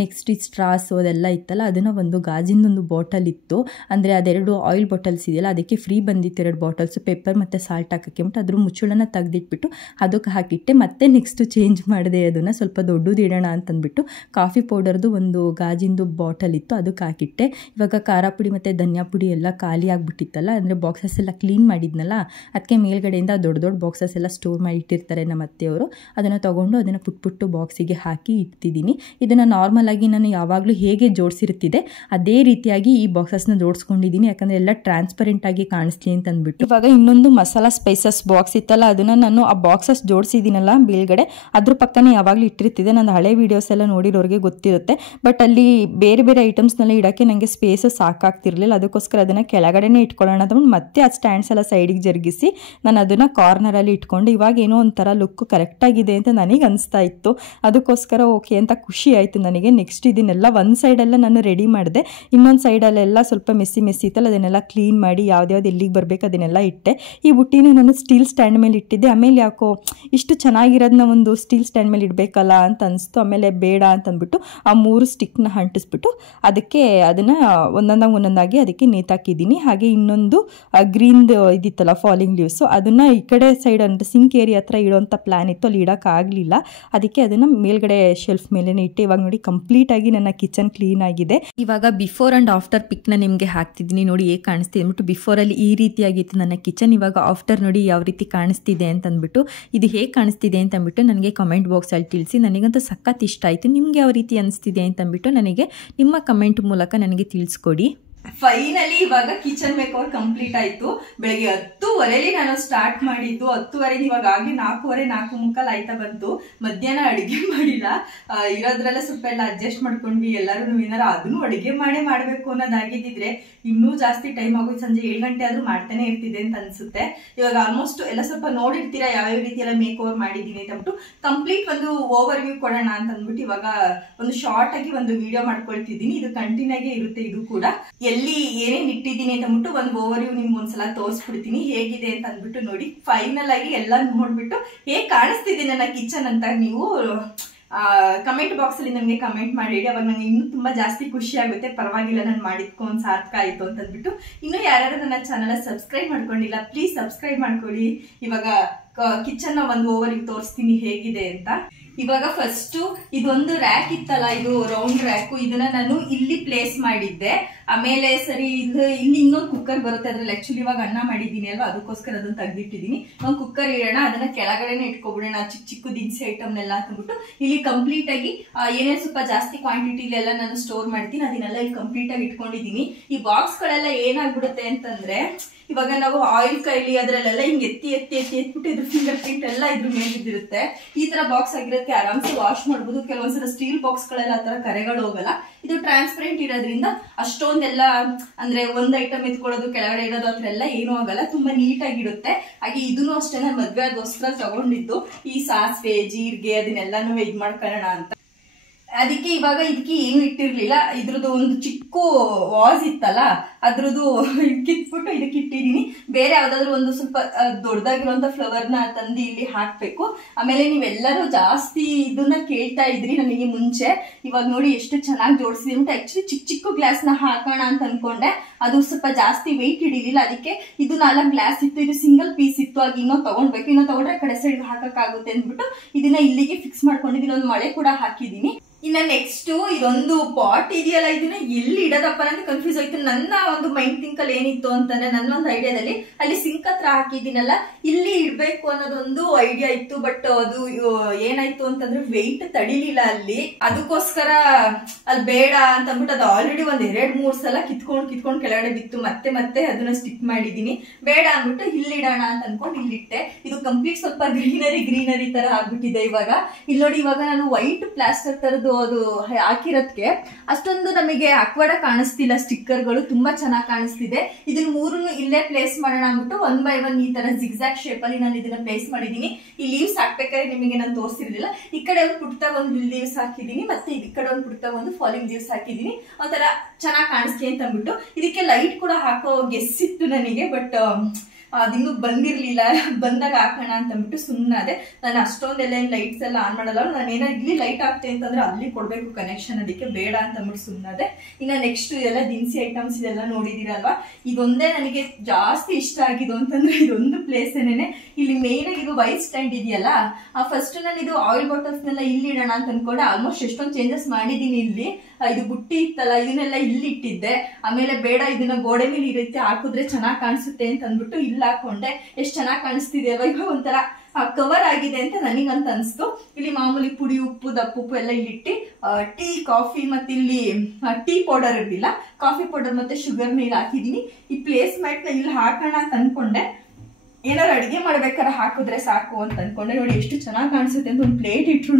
ನೆಕ್ಸ್ಟ್ ಈ ಸ್ಟ್ರಾಸು ಅದೆಲ್ಲ ಇತ್ತಲ್ಲ, ಅದನ್ನು ಒಂದು ಗಾಜಿನದೊಂದು ಬಾಟಲ್ ಇತ್ತು. ಅಂದರೆ ಅದೆರಡು ಆಯಿಲ್ ಬಾಟಲ್ಸ್ ಇದೆಯಲ್ಲ ಅದಕ್ಕೆ ಫ್ರೀ ಬಂದಿತ್ತು 2 ಬಾಟಲ್ಸು, ಪೆಪ್ಪರ್ ಮತ್ತು ಸಾಲ್ಟ್ ಹಾಕೋಕ್ಕೆ ಅಂದ್ಬಿಟ್ಟು ಅದ್ರ ಮುಚ್ಚಳನ ತೆಗೆದಿಟ್ಬಿಟ್ಟು ಅದಕ್ಕೆ ಹಾಕಿಟ್ಟೆ. ಮತ್ತೆ ನೆಕ್ಸ್ಟು ಚೇಂಜ್ ಮಾಡಿದೆ, ಅದನ್ನು ಸ್ವಲ್ಪ ದೊಡ್ಡದು ಇಡೋಣ ಅಂತಂದ್ಬಿಟ್ಟು ಕಾಫಿ ಪೌಡರ್ದು ಒಂದು ಗಾಜಿಂದು ಬಾಟಲ್ ಇತ್ತು, ಅದಕ್ಕೆ ಹಾಕಿಟ್ಟೆ. ಇವಾಗ ಖಾರ ಪುಡಿ ಮತ್ತು ಧನಿಯಾ ಪುಡಿ ಎಲ್ಲ ಖಾಲಿ ಆಗಿಬಿಟ್ಟಿತ್ತಲ್ಲ, ಅಂದರೆ ಬಾಕ್ಸಸ್ ಎಲ್ಲ ಕ್ಲೀನ್ ಮಾಡಿದ್ನಲ್ಲ, ಅದಕ್ಕೆ ಮೇಲ್ಗಡೆಯಿಂದ ದೊಡ್ಡ ಬಾಕ್ಸಸ್ ಎಲ್ಲ ಸ್ಟೋರ್ ಮಾಡಿ ಇಟ್ಟಿರ್ತಾರೆ ನಮ್ಮ ಅತ್ತೆಯವರು. ಅದನ್ನು ತೊಗೊಂಡು ಅದನ್ನು ಪುಟ್ಟು ಬಾಕ್ಸಿಗೆ ಹಾಕಿ ಇಡ್ತಿದ್ದೀನಿ. ಇದನ್ನು ನಾರ್ಮಲಾಗಿ ನಾನು ಯಾವಾಗಲೂ ಹೇಗೆ ಜೋಡಿಸಿರ್ತಿದೆ ಅದೇ ರೀತಿಯಾಗಿ ಈ ಬಾಕ್ಸಸ್ನ ಜೋಡಿಸ್ಕೊಂಡಿದ್ದೀನಿ. ಯಾಕಂದರೆ ಎಲ್ಲ ಟ್ರಾನ್ಸ್ಪರೆಂಟ್ ಆಗಿ ಕಾಣಿಸ್ಲಿ ಅಂತ ಅಂದ್ಬಿಟ್ಟು. ಇವಾಗ ಇನ್ನೊಂದು ಮಸಾಲಾ ಸ್ಪೈಸಸ್ ಬಾಕ್ಸ್ ಇತ್ತಲ್ಲ, ಅದನ್ನು ನಾನು ಆ ಬಾಕ್ಸಸ್ ಜೋಡಿಸಿದ್ದೀನಲ್ಲ ಮೇಲ್ಗಡೆ, ಅದ್ರ ಪಕ್ಕನೇ ಯಾವಾಗಲೂ ಇಟ್ಟಿರ್ತಿದ್ದೆ. ನಾನು ಹಳೆ ವೀಡಿಯೋಸ್ ಎಲ್ಲ ನೋಡಿರೋರಿಗೆ ಗೊತ್ತಿರುತ್ತೆ. ಬಟ್ ಅಲ್ಲಿ ಬೇರೆ ಐಟಮ್ಸ್ನೆಲ್ಲ ಇಡೋಕ್ಕೆ ನನಗೆ ಸ್ಪೇಸು ಸಾಕಾಗ್ತಿರ್ಲಿಲ್ಲ. ಅದಕ್ಕೋಸ್ಕರ ಅದನ್ನು ಕೆಳಗಡೆನೇ ಇಟ್ಕೊಳ್ಳೋಣ ಅಂತ ಮತ್ತೆ ಆ ಸ್ಟ್ಯಾಂಡ್ಸ್ ಎಲ್ಲ ಸೈಡಿಗೆ ಜರುಗಿಸಿ ನಾನು ಅದನ್ನು ಕಾರ್ನರಲ್ಲಿ ಇಟ್ಕೊಂಡು ಇವಾಗ ಏನೋ ಒಂಥರ ಲುಕ್ ಕರೆಕ್ಟಾಗಿದೆ ಅಂತ ನನಗೆ ಅನಿಸ್ತಾ ಇತ್ತು. ಅದಕ್ಕೋಸ್ಕರ ಓಕೆ ಅಂತ ಖುಷಿ ಆಯಿತು ನನಗೆ. ನೆಕ್ಸ್ಟ್ ಇದನ್ನೆಲ್ಲ ಒಂದು ಸೈಡೆಲ್ಲ ನಾನು ರೆಡಿ ಮಾಡಿದೆ, ಇನ್ನೊಂದು ಸೈಡಲ್ಲೆಲ್ಲ ಸ್ವಲ್ಪ ಮೆಸ್ಸಿ ಇತ್ತಲ್ಲ ಅದನ್ನೆಲ್ಲ ಕ್ಲೀನ್ ಮಾಡಿ ಯಾವ್ದ್ಯಾವ್ದು ಎಲ್ಲಿಗೆ ಬರಬೇಕು ಅದನ್ನೆಲ್ಲ ಇಟ್ಟೆ. ಈ ಬುಟ್ಟಿನ ನಾನು ಸ್ಟೀಲ್ ಸ್ಟ್ಯಾಂಡ್ ಮೇಲೆ ಇಟ್ಟಿದ್ದೆ. ಆಮೇಲೆ ಯಾಕೋ ಇಷ್ಟು ಚೆನ್ನಾಗಿರೋದನ್ನ ಒಂದು ಸ್ಟೀಲ್ ಸ್ಟ್ಯಾಂಡ್ ಮೇಲೆ ಇಡಬೇಕಲ್ಲ ಅಂತ ಅನಿಸ್ತು. ಆಮೇಲೆ ಬೇಡ ಅಂತ ಅಂದ್ಬಿಟ್ಟು ಆ 3 ಸ್ಟಿಕ್ನ ಅಂಟಿಸ್ಬಿಟ್ಟು ಅದಕ್ಕೆ ಅದನ್ನು ಒಂದೊಂದಾಗಿ ಅದಕ್ಕೆ ನೇತಾಕಿದ್ದೀನಿ. ಹಾಗೆ ಇನ್ನೊಂದು ಗ್ರೀನ್ದು ಇದಿತ್ತಲ್ಲ ಫಾಲಿಂಗ್ ಲೀವ್ಸು, ಅದನ್ನು ಈ ಕಡೆ ಸೈಡ್ ಅಂದರೆ ಸಿಂಕ್ ಏರಿಯಾ ಹತ್ರ ಇಡೋಂಥ ಪ್ಲ್ಯಾನ್ ಇತ್ತು, ಅಲ್ಲಿ ಇಡೋಕ್ಕಾಗಲಿಲ್ಲ. ಅದಕ್ಕೆ ಅದನ್ನು ಮೇಲ್ಗಡೆ ಶೆಲ್ಫ್ ಮೇಲೆ ಇಟ್ಟೆ. ಇವಾಗ ನೋಡಿ ಕಂಪ್ಲೀಟಾಗಿ ನನ್ನ ಕಿಚನ್ ಕ್ಲೀನ್ ಆಗಿದೆ. ಇವಾಗ ಬಿಫೋರ್ ಆ್ಯಂಡ್ ಆಫ್ಟರ್ ಪಿಕ್ನ ನಿಮಗೆ ಹಾಕ್ತಿದ್ದೀನಿ, ನೋಡಿ ಹೇಗೆ ಕಾಣಿಸ್ತಿದೆ ಅಂದ್ಬಿಟ್ಟು. ಬಿಫೋರಲ್ಲಿ ಈ ರೀತಿಯಾಗಿತ್ತು ನನ್ನ ಕಿಚನ್, ಇವಾಗ ಆಫ್ಟರ್ ನೋಡಿ ಯಾವ ರೀತಿ ಕಾಣಿಸ್ತಿದೆ ಅಂತ ಅಂದ್ಬಿಟ್ಟು. ಇದು ಹೇಗೆ ಕಾಣಿಸ್ತಿದೆ ಅಂತ ಅಂದ್ಬಿಟ್ಟು ನನಗೆ ಕಮೆಂಟ್ ಬಾಕ್ಸಲ್ಲಿ ತಿಳಿಸಿ. ನನಗಂತೂ ಸಖತ್ ಇಷ್ಟ ಆಯಿತು. ನಿಮ್ಗೆ ಯಾವ ರೀತಿ ಅನಿಸ್ತಿದೆ ಅಂತ ಅಂದ್ಬಿಟ್ಟು ನನಗೆ ನಿಮ್ಮ ಕಮೆಂಟ್ ಮೂಲಕ ನನಗೆ ತಿಳಿಸ್ಕೊಡಿ. ಫೈನಲಿ ಇವಾಗ ಕಿಚನ್ ಮೇಕೋವರ್ ಕಂಪ್ಲೀಟ್ ಆಯಿತು. ಬೆಳಗ್ಗೆ 10:30 ನಾನು ಸ್ಟಾರ್ಟ್ ಮಾಡಿದ್ದು. 10:30 ಇವಾಗ ಆಗಲಿ 4:45 ಆಯ್ತಾ ಬಂತು. ಮಧ್ಯಾಹ್ನ ಅಡುಗೆ ಮಾಡಿಲ್ಲ, ಇರೋದ್ರಲ್ಲ ಸ್ವಲ್ಪ ಎಲ್ಲ ಅಡ್ಜಸ್ಟ್ ಮಾಡ್ಕೊಂಡ್ವಿ ಎಲ್ಲರೂ. ಏನಾರ ಅದನ್ನು ಅಡುಗೆ ಮಾಡಬೇಕು ಅನ್ನೋದಾಗಿದ್ದಿದ್ರೆ ಇನ್ನೂ ಜಾಸ್ತಿ ಟೈಮ್ ಆಗೋದು. ಸಂಜೆ 7 ಗಂಟೆ ಆದರೂ ಮಾಡ್ತಾನೆ ಇರ್ತಿದೆ ಅಂತ ಅನ್ಸುತ್ತೆ. ಇವಾಗ ಆಲ್ಮೋಸ್ಟ್ ಎಲ್ಲ ಸ್ವಲ್ಪ ನೋಡಿರ್ತೀರಾ ಯಾವ್ಯಾವ ರೀತಿ ಎಲ್ಲ ಮೇಕ್ ಓವರ್ ಮಾಡಿದ್ದೀನಿ ಅಂತ ಅಂದ್ಬಿಟ್ಟು ಕಂಪ್ಲೀಟ್ ಒಂದು ಓವರ್ ವ್ಯೂ ಕೊಡೋಣ ಅಂತ ಅಂದ್ಬಿಟ್ಟು ಇವಾಗ ಒಂದು ಶಾರ್ಟ್ ಆಗಿ ಒಂದು ವಿಡಿಯೋ ಮಾಡ್ಕೊಳ್ತಿದ್ದೀನಿ. ಇದು ಕಂಟಿನ್ಯೂ ಆಗಿ ಇರುತ್ತೆ. ಇದು ಕೂಡ ಎಲ್ಲಿ ಏನೇನ್ ಇಟ್ಟಿದ್ದೀನಿ ಅಂತ ಅಂದ್ಬಿಟ್ಟು ಒಂದು ಓವರ್ ವ್ಯೂ ನಿಮ್ಗೆ ಒಂದ್ಸಲ ತೋರಿಸ್ಬಿಡ್ತೀನಿ ಹೇಗಿದೆ ಅಂತ ಅಂದ್ಬಿಟ್ಟು. ನೋಡಿ ಫೈನಲ್ ಆಗಿ ಎಲ್ಲ ನೋಡ್ಬಿಟ್ಟು ಹೇಗೆ ಕಾಣಿಸ್ತಿದೆ ನನ್ನ ಕಿಚನ್ ಅಂತ ನೀವು ಕಮೆಂಟ್ ಬಾಕ್ಸ್ ಅಲ್ಲಿ ನಮಗೆ ಕಮೆಂಟ್ ಮಾಡಿ. ಅವಾಗ ನಂಗೆ ಇನ್ನೂ ತುಂಬಾ ಜಾಸ್ತಿ ಖುಷಿ ಆಗುತ್ತೆ. ಪರವಾಗಿಲ್ಲ ನಾನು ಮಾಡಿದ್ಕೊಂಡ್ ಸಾರ್ಥಕ ಆಯ್ತು ಅಂತ ಅಂದ್ಬಿಟ್ಟು. ಇನ್ನು ಯಾರ್ಯಾರು ನನ್ನ ಚಾನಲ್ ಸಬ್ಸ್ಕ್ರೈಬ್ ಮಾಡ್ಕೊಂಡಿಲ್ಲ ಪ್ಲೀಸ್ ಸಬ್ಸ್ಕ್ರೈಬ್ ಮಾಡ್ಕೊಳ್ಳಿ. ಇವಾಗ ಕಿಚನ್ ನ ಒಂದು ಓವರ್ ವ್ಯೂ ತೋರಿಸ್ತೀನಿ ಹೇಗಿದೆ ಅಂತ. ಇವಾಗ ಫಸ್ಟ್ ಇದೊಂದು ರ್ಯಾಕ್ ಇತ್ತಲ್ಲ, ಇದು ರೌಂಡ್ ರ್ಯಾಕು, ಇದನ್ನ ನಾನು ಇಲ್ಲಿ ಪ್ಲೇಸ್ ಮಾಡಿದ್ದೆ. ಆಮೇಲೆ ಸರಿ ಇಲ್ಲಿ ಇನ್ನೊಂದು ಕುಕ್ಕರ್ ಬರುತ್ತೆ ಅದ್ರಲ್ಲಿ. ಆಕ್ಚುಲಿ ಇವಾಗ ಅನ್ನ ಮಾಡಿದ್ದೀನಿ ಅಲ್ವಾ, ಅದಕ್ಕೋಸ್ಕರ ಅದನ್ನ ತೆಗ್ದಿಟ್ಟಿದ್ದೀನಿ. ಒಂದು ಕುಕ್ಕರ್ ಇಡೋಣ, ಅದನ್ನ ಕೆಳಗಡೆನೆ ಇಟ್ಕೊಬಿಡೋಣ ಚಿಕ್ಕ ದಿನಸಿ ಐಟಮ್ನೆಲ್ಲ ಅಂತಂದ್ಬಿಟ್ಟು. ಇಲ್ಲಿ ಕಂಪ್ಲೀಟ್ ಆಗಿ ಏನೇನು ಸ್ವಲ್ಪ ಜಾಸ್ತಿ ಕ್ವಾಂಟಿಟಿಲೆಲ್ಲ ನಾನು ಸ್ಟೋರ್ ಮಾಡ್ತೀನಿ ಅದನ್ನೆಲ್ಲ ಇಲ್ಲಿ ಕಂಪ್ಲೀಟ್ ಆಗಿ ಇಟ್ಕೊಂಡಿದ್ದೀನಿ. ಈ ಬಾಕ್ಸ್ ಗಳೆಲ್ಲ ಏನಾಗ್ಬಿಡುತ್ತೆ ಅಂತಂದ್ರೆ, ಇವಾಗ ನಾವು ಆಯಿಲ್ ಕೈಲಿ ಅದ್ರಲ್ಲೆಲ್ಲ ಹಿಂಗೆ ಎತ್ತಿಬಿಟ್ಟು ಇದ್ರ ಫಿಂಗರ್ ಪ್ರಿಂಟ್ ಎಲ್ಲ ಇದ್ರ ಮೇಲೆ ಬಿದ್ದಿರುತ್ತೆ. ಈ ತರ ಬಾಕ್ಸ್ ಆಗಿರುತ್ತೆ, ಆರಾಮ್ಸೆ ವಾಶ್ ಮಾಡ್ಬೋದು. ಕೆಲವೊಂದ್ಸಲ ಸ್ಟೀಲ್ ಬಾಕ್ಸ್ ಗಳೆಲ್ಲ ಆ ತರ ಕರೆಗಳು ಹೋಗಲ್ಲ. ಇದು ಟ್ರಾನ್ಸ್ಪರೆಂಟ್ ಇರೋದ್ರಿಂದ ಅಷ್ಟೊಂದೆಲ್ಲ ಅಂದ್ರೆ ಒಂದ್ ಐಟಮ್ ಎತ್ಕೊಳ್ಳೋದು ಕೆಳಗಡೆ ಇಡೋದು ಹತ್ರ ಎಲ್ಲ ಏನೂ ಆಗಲ್ಲ, ತುಂಬಾ ನೀಟಾಗಿರುತ್ತೆ. ಹಾಗೆ ಇದನ್ನು ಅಷ್ಟೇ ನಾನು ಮದ್ವೆ ಆಗೋಸ್ಕರ ತಗೊಂಡಿದ್ದು. ಈ ಸಾಸಿವೆ ಜೀರಿಗೆ ಅದನ್ನೆಲ್ಲಾನು ಇದ್ ಮಾಡ್ಕೊಳ್ಳೋಣ ಅಂತ. ಅದಕ್ಕೆ ಇವಾಗ ಇದಕ್ಕೆ ಏನು ಇಟ್ಟಿರ್ಲಿಲ್ಲ. ಇದ್ರದ್ದು ಒಂದು ಚಿಕ್ಕ ವಾಸ್ ಇತ್ತಲ್ಲ ಅದ್ರದ್ದು ಕಿತ್ಬಿಟ್ಟು ಇದಕ್ಕೆ ಇಟ್ಟಿದೀನಿ. ಬೇರೆ ಯಾವ್ದಾದ್ರು ಒಂದು ಸ್ವಲ್ಪ ದೊಡ್ಡದಾಗಿರುವಂತ ಫ್ಲವರ್ ನ ತಂದು ಇಲ್ಲಿ ಹಾಕ್ಬೇಕು. ಆಮೇಲೆ ನೀವೆಲ್ಲರೂ ಜಾಸ್ತಿ ಇದನ್ನ ಕೇಳ್ತಾ ಇದ್ರಿ ನನಗೆ ಮುಂಚೆ. ಇವಾಗ ನೋಡಿ ಎಷ್ಟು ಚೆನ್ನಾಗಿ ಜೋಡಿಸಿದೆ ಅಂತ. ಆಕ್ಚುಲಿ ಚಿಕ್ಕ ಗ್ಲಾಸ್ ನ ಹಾಕೋಣ ಅಂತ ಅನ್ಕೊಂಡೆ, ಅದು ಸ್ವಲ್ಪ ಜಾಸ್ತಿ ವೆಯ್ಟ್ ಹಿಡಿಲಿಲ್ಲ. ಅದಕ್ಕೆ ಇದು 4 ಗ್ಲಾಸ್ ಇತ್ತು, ಇದು ಸಿಂಗಲ್ ಪೀಸ್ ಇತ್ತು. ಆಗ ಇನ್ನೊಂದು ತಗೊಂಡ್ಬೇಕು, ಇನ್ನೊಂದು ತಗೊಂಡ್ರೆ ಕಡೆ ಸೈಡ್ ಹಾಕಕ್ಕಾಗುತ್ತೆ ಅಂದ್ಬಿಟ್ಟು ಇದನ್ನ ಇಲ್ಲಿಗೆ ಫಿಕ್ಸ್ ಮಾಡ್ಕೊಂಡಿದ್ದೀನಿ. ಒಂದು ಮಳೆ ಕೂಡ ಹಾಕಿದೀನಿ. ಇನ್ನ ನೆಕ್ಸ್ಟ್ ಇದೊಂದು ಪಾಟ್ ಇದೆಯಲ್ಲ, ಇದನ್ನ ಎಲ್ಲಿ ಇಡೋದಪ್ಪ ಅಂತ ಕನ್ಫ್ಯೂಸ್ ಆಯ್ತು. ನನ್ನ ಒಂದು ಮೈಂಡ್ ಥಿಂಕ್ ಅಲ್ಲಿ ಏನಿತ್ತು ಅಂತಂದ್ರೆ, ನನ್ನ ಒಂದು ಐಡಿಯಾದಲ್ಲಿ ಅಲ್ಲಿ ಸಿಂಕ್ ಹತ್ರ ಹಾಕಿದ್ದೀನಲ್ಲ ಇಲ್ಲಿ ಇಡ್ಬೇಕು ಅನ್ನೋದೊಂದು ಐಡಿಯಾ ಇತ್ತು. ಬಟ್ ಅದು ಏನಾಯ್ತು ಅಂತಂದ್ರೆ ವೆಯ್ಟ್ ತಡಿಲಿಲ್ಲ ಅಲ್ಲಿ. ಅದಕ್ಕೋಸ್ಕರ ಅಲ್ಲಿ ಬೇಡ ಅಂತ ಅಂದ್ಬಿಟ್ಟು ಅದು ಆಲ್ರೆಡಿ ಒಂದ್ 2-3 ಸಲ ಕಿತ್ಕೊಂಡು ಕೆಳಗಡೆ ಬಿತ್ತು. ಮತ್ತೆ ಅದನ್ನ ಸ್ಟಿಕ್ ಮಾಡಿದೀನಿ. ಬೇಡ ಅಂದ್ಬಿಟ್ಟು ಇಲ್ಲಿಡೋಣ ಅಂತ ಅನ್ಕೊಂಡು ಇಲ್ಲಿಟ್ಟೆ. ಇದು ಕಂಪ್ಲೀಟ್ ಸ್ವಲ್ಪ ಗ್ರೀನರಿ ತರ ಆಗ್ಬಿಟ್ಟಿದೆ. ಇವಾಗ ಇಲ್ಲಿ ನೋಡಿ, ಇವಾಗ ನಾನು ವೈಟ್ ಪ್ಲಾಸ್ಟರ್ ತರದ್ದು ಅದು ಹಾಕಿರೋದಕ್ಕೆ ಅಷ್ಟೊಂದು ನಮಗೆ ಅಕ್ವಡ ಕಾಣಿಸ್ತಿಲ್ಲ. ಸ್ಟಿಕ್ಕರ್ಗಳು ತುಂಬಾ ಚೆನ್ನಾಗಿ ಕಾಣಿಸ್ತಿದೆ. ಇದನ್ನ 3 ಇಲ್ಲೇ ಪ್ಲೇಸ್ ಮಾಡೋಣ ಅಂದ್ಬಿಟ್ಟು 1 by 1 ಈ ತರ ಜಿಗ್ಜಾಗ್ ಶೇಪ್ ಅಲ್ಲಿ ನಾನು ಇದನ್ನ ಪ್ಲೇಸ್ ಮಾಡಿದೀನಿ. ಈ ಲೀವ್ಸ್ ಹಾಕ್ಬೇಕಾದ್ರೆ ನಿಮಗೆ ನಾನು ತೋರಿಸಿರ್ಲಿಲ್ಲ. ಈ ಕಡೆ ಒಂದು ಪುಟ್ಟ ಒಂದು ಲೀವ್ಸ್ ಹಾಕಿದೀನಿ, ಮತ್ತೆ ಈ ಕಡೆ ಒಂದು ಪುಟ್ಟ ಒಂದು ಫಾಲಿಂಗ್ ಲೀವ್ಸ್ ಹಾಕಿದೀನಿ. ಒಂಥರ ಚೆನ್ನಾಗಿ ಕಾಣಿಸ್ಲಿ ಅಂತ ಅಂದ್ಬಿಟ್ಟು. ಇದಕ್ಕೆ ಲೈಟ್ ಕೂಡ ಹಾಕೋ ಗೆಸ್ ಇತ್ತು ನನಗೆ, ಬಟ್ ಅದಿನ್ನೂ ಬಂದಿರ್ಲಿಲ್ಲ. ಬಂದಾಗ ಹಾಕೋಣ ಅಂತ ಅಂದ್ಬಿಟ್ಟು ಸುಮ್ಮನಾದೆ. ನಾನು ಅಷ್ಟೊಂದೆಲ್ಲ ಲೈಟ್ಸ್ ಎಲ್ಲ ಆನ್ ಮಾಡಲ್ಲ. ನಾನು ಏನಾದ್ರು ಇಲ್ಲಿ ಲೈಟ್ ಆಗ್ತದೆ ಅಂತಂದ್ರೆ ಅಲ್ಲಿ ಕೊಡ್ಬೇಕು ಕನೆಕ್ಷನ್, ಅದಕ್ಕೆ ಬೇಡ ಅಂತ ಅಂದ್ಬಿಟ್ಟು ಸುಮ್ಮನಾದೆ. ಇನ್ನ ನೆಕ್ಸ್ಟ್ ಇದೆಲ್ಲ ದಿನಸಿ ಐಟಮ್ಸ್ ಇದೆಲ್ಲ ನೋಡಿದಿರಲ್ವಾ, ಇದೊಂದೇ ನನಗೆ ಜಾಸ್ತಿ ಇಷ್ಟ ಆಗಿದ್ದು ಅಂತಂದ್ರೆ ಇದೊಂದು ಪ್ಲೇಸ್ ಏನೇನೆ. ಇಲ್ಲಿ ಮೇನ್ ಆಗಿ ಇದು ವೈಟ್ ಸ್ಟ್ಯಾಂಡ್ ಇದೆಯಲ್ಲ, ಫಸ್ಟ್ ನಾನು ಇದು ಆಯಿಲ್ ಬಾಟಲ್ಸ್ ನೆಲ್ಲ ಇಲ್ಲಿ ಇಡೋಣ ಅಂತ ಅನ್ಕೊಂಡೆ. ಆಲ್ಮೋಸ್ಟ್ ಎಷ್ಟೊಂದು ಚೇಂಜಸ್ ಮಾಡಿದೀನಿ. ಇಲ್ಲಿ ಇದು ಬುಟ್ಟಿ ಇತ್ತಲ್ಲ ಇದನ್ನೆಲ್ಲ ಇಲ್ಲಿ ಇಟ್ಟಿದ್ದೆ. ಆಮೇಲೆ ಬೇಡ ಇದನ್ನ ಗೋಡೆ ಮೇಲೆ ಈ ರೀತಿ ಹಾಕಿದ್ರೆ ಚೆನ್ನಾಗಿ ಕಾಣಿಸುತ್ತೆ ಅಂತ ಅಂದ್ಬಿಟ್ಟು ಇಲ್ಲಿ ಹಾಕೊಂಡೆ. ಎಷ್ಟು ಚೆನ್ನಾಗಿ ಕಾಣಿಸ್ತಿದೆ ಅಲ್ವಾ. ಇವಾಗ ಒಂಥರ ಕವರ್ ಆಗಿದೆ ಅಂತ ನನಗಂತ ಅನಿಸ್ತು. ಇಲ್ಲಿ ಮಾಮೂಲಿ ಪುಡಿ ಉಪ್ಪು ದಪ್ಪುಪ್ಪು ಎಲ್ಲ ಇಲ್ಲಿಟ್ಟು ಟೀ ಕಾಫಿ ಮತ್ತೆ ಇಲ್ಲಿ ಟೀ ಪೌಡರ್ ಇರಲಿಲ್ಲ, ಕಾಫಿ ಪೌಡರ್ ಮತ್ತೆ ಶುಗರ್ ನೀರು ಹಾಕಿದೀನಿ. ಈ ಪ್ಲೇಸ್ ಮ್ಯಾಟ್ ನ ಇಲ್ಲಿ ಹಾಕೋಣ ಅಂತ ಅನ್ಕೊಂಡೆ. ಏನಾದ್ರು ಅಡಿಗೆ ಮಾಡ್ಬೇಕಾದ್ರೆ ಹಾಕಿದ್ರೆ ಸಾಕು ಅಂತ ಅನ್ಕೊಂಡೆ. ನೋಡಿ ಎಷ್ಟು ಚೆನ್ನಾಗಿ ಕಾಣಿಸುತ್ತೆ ಅಂತ. ಒಂದು ಪ್ಲೇಟ್ ಇಟ್ರು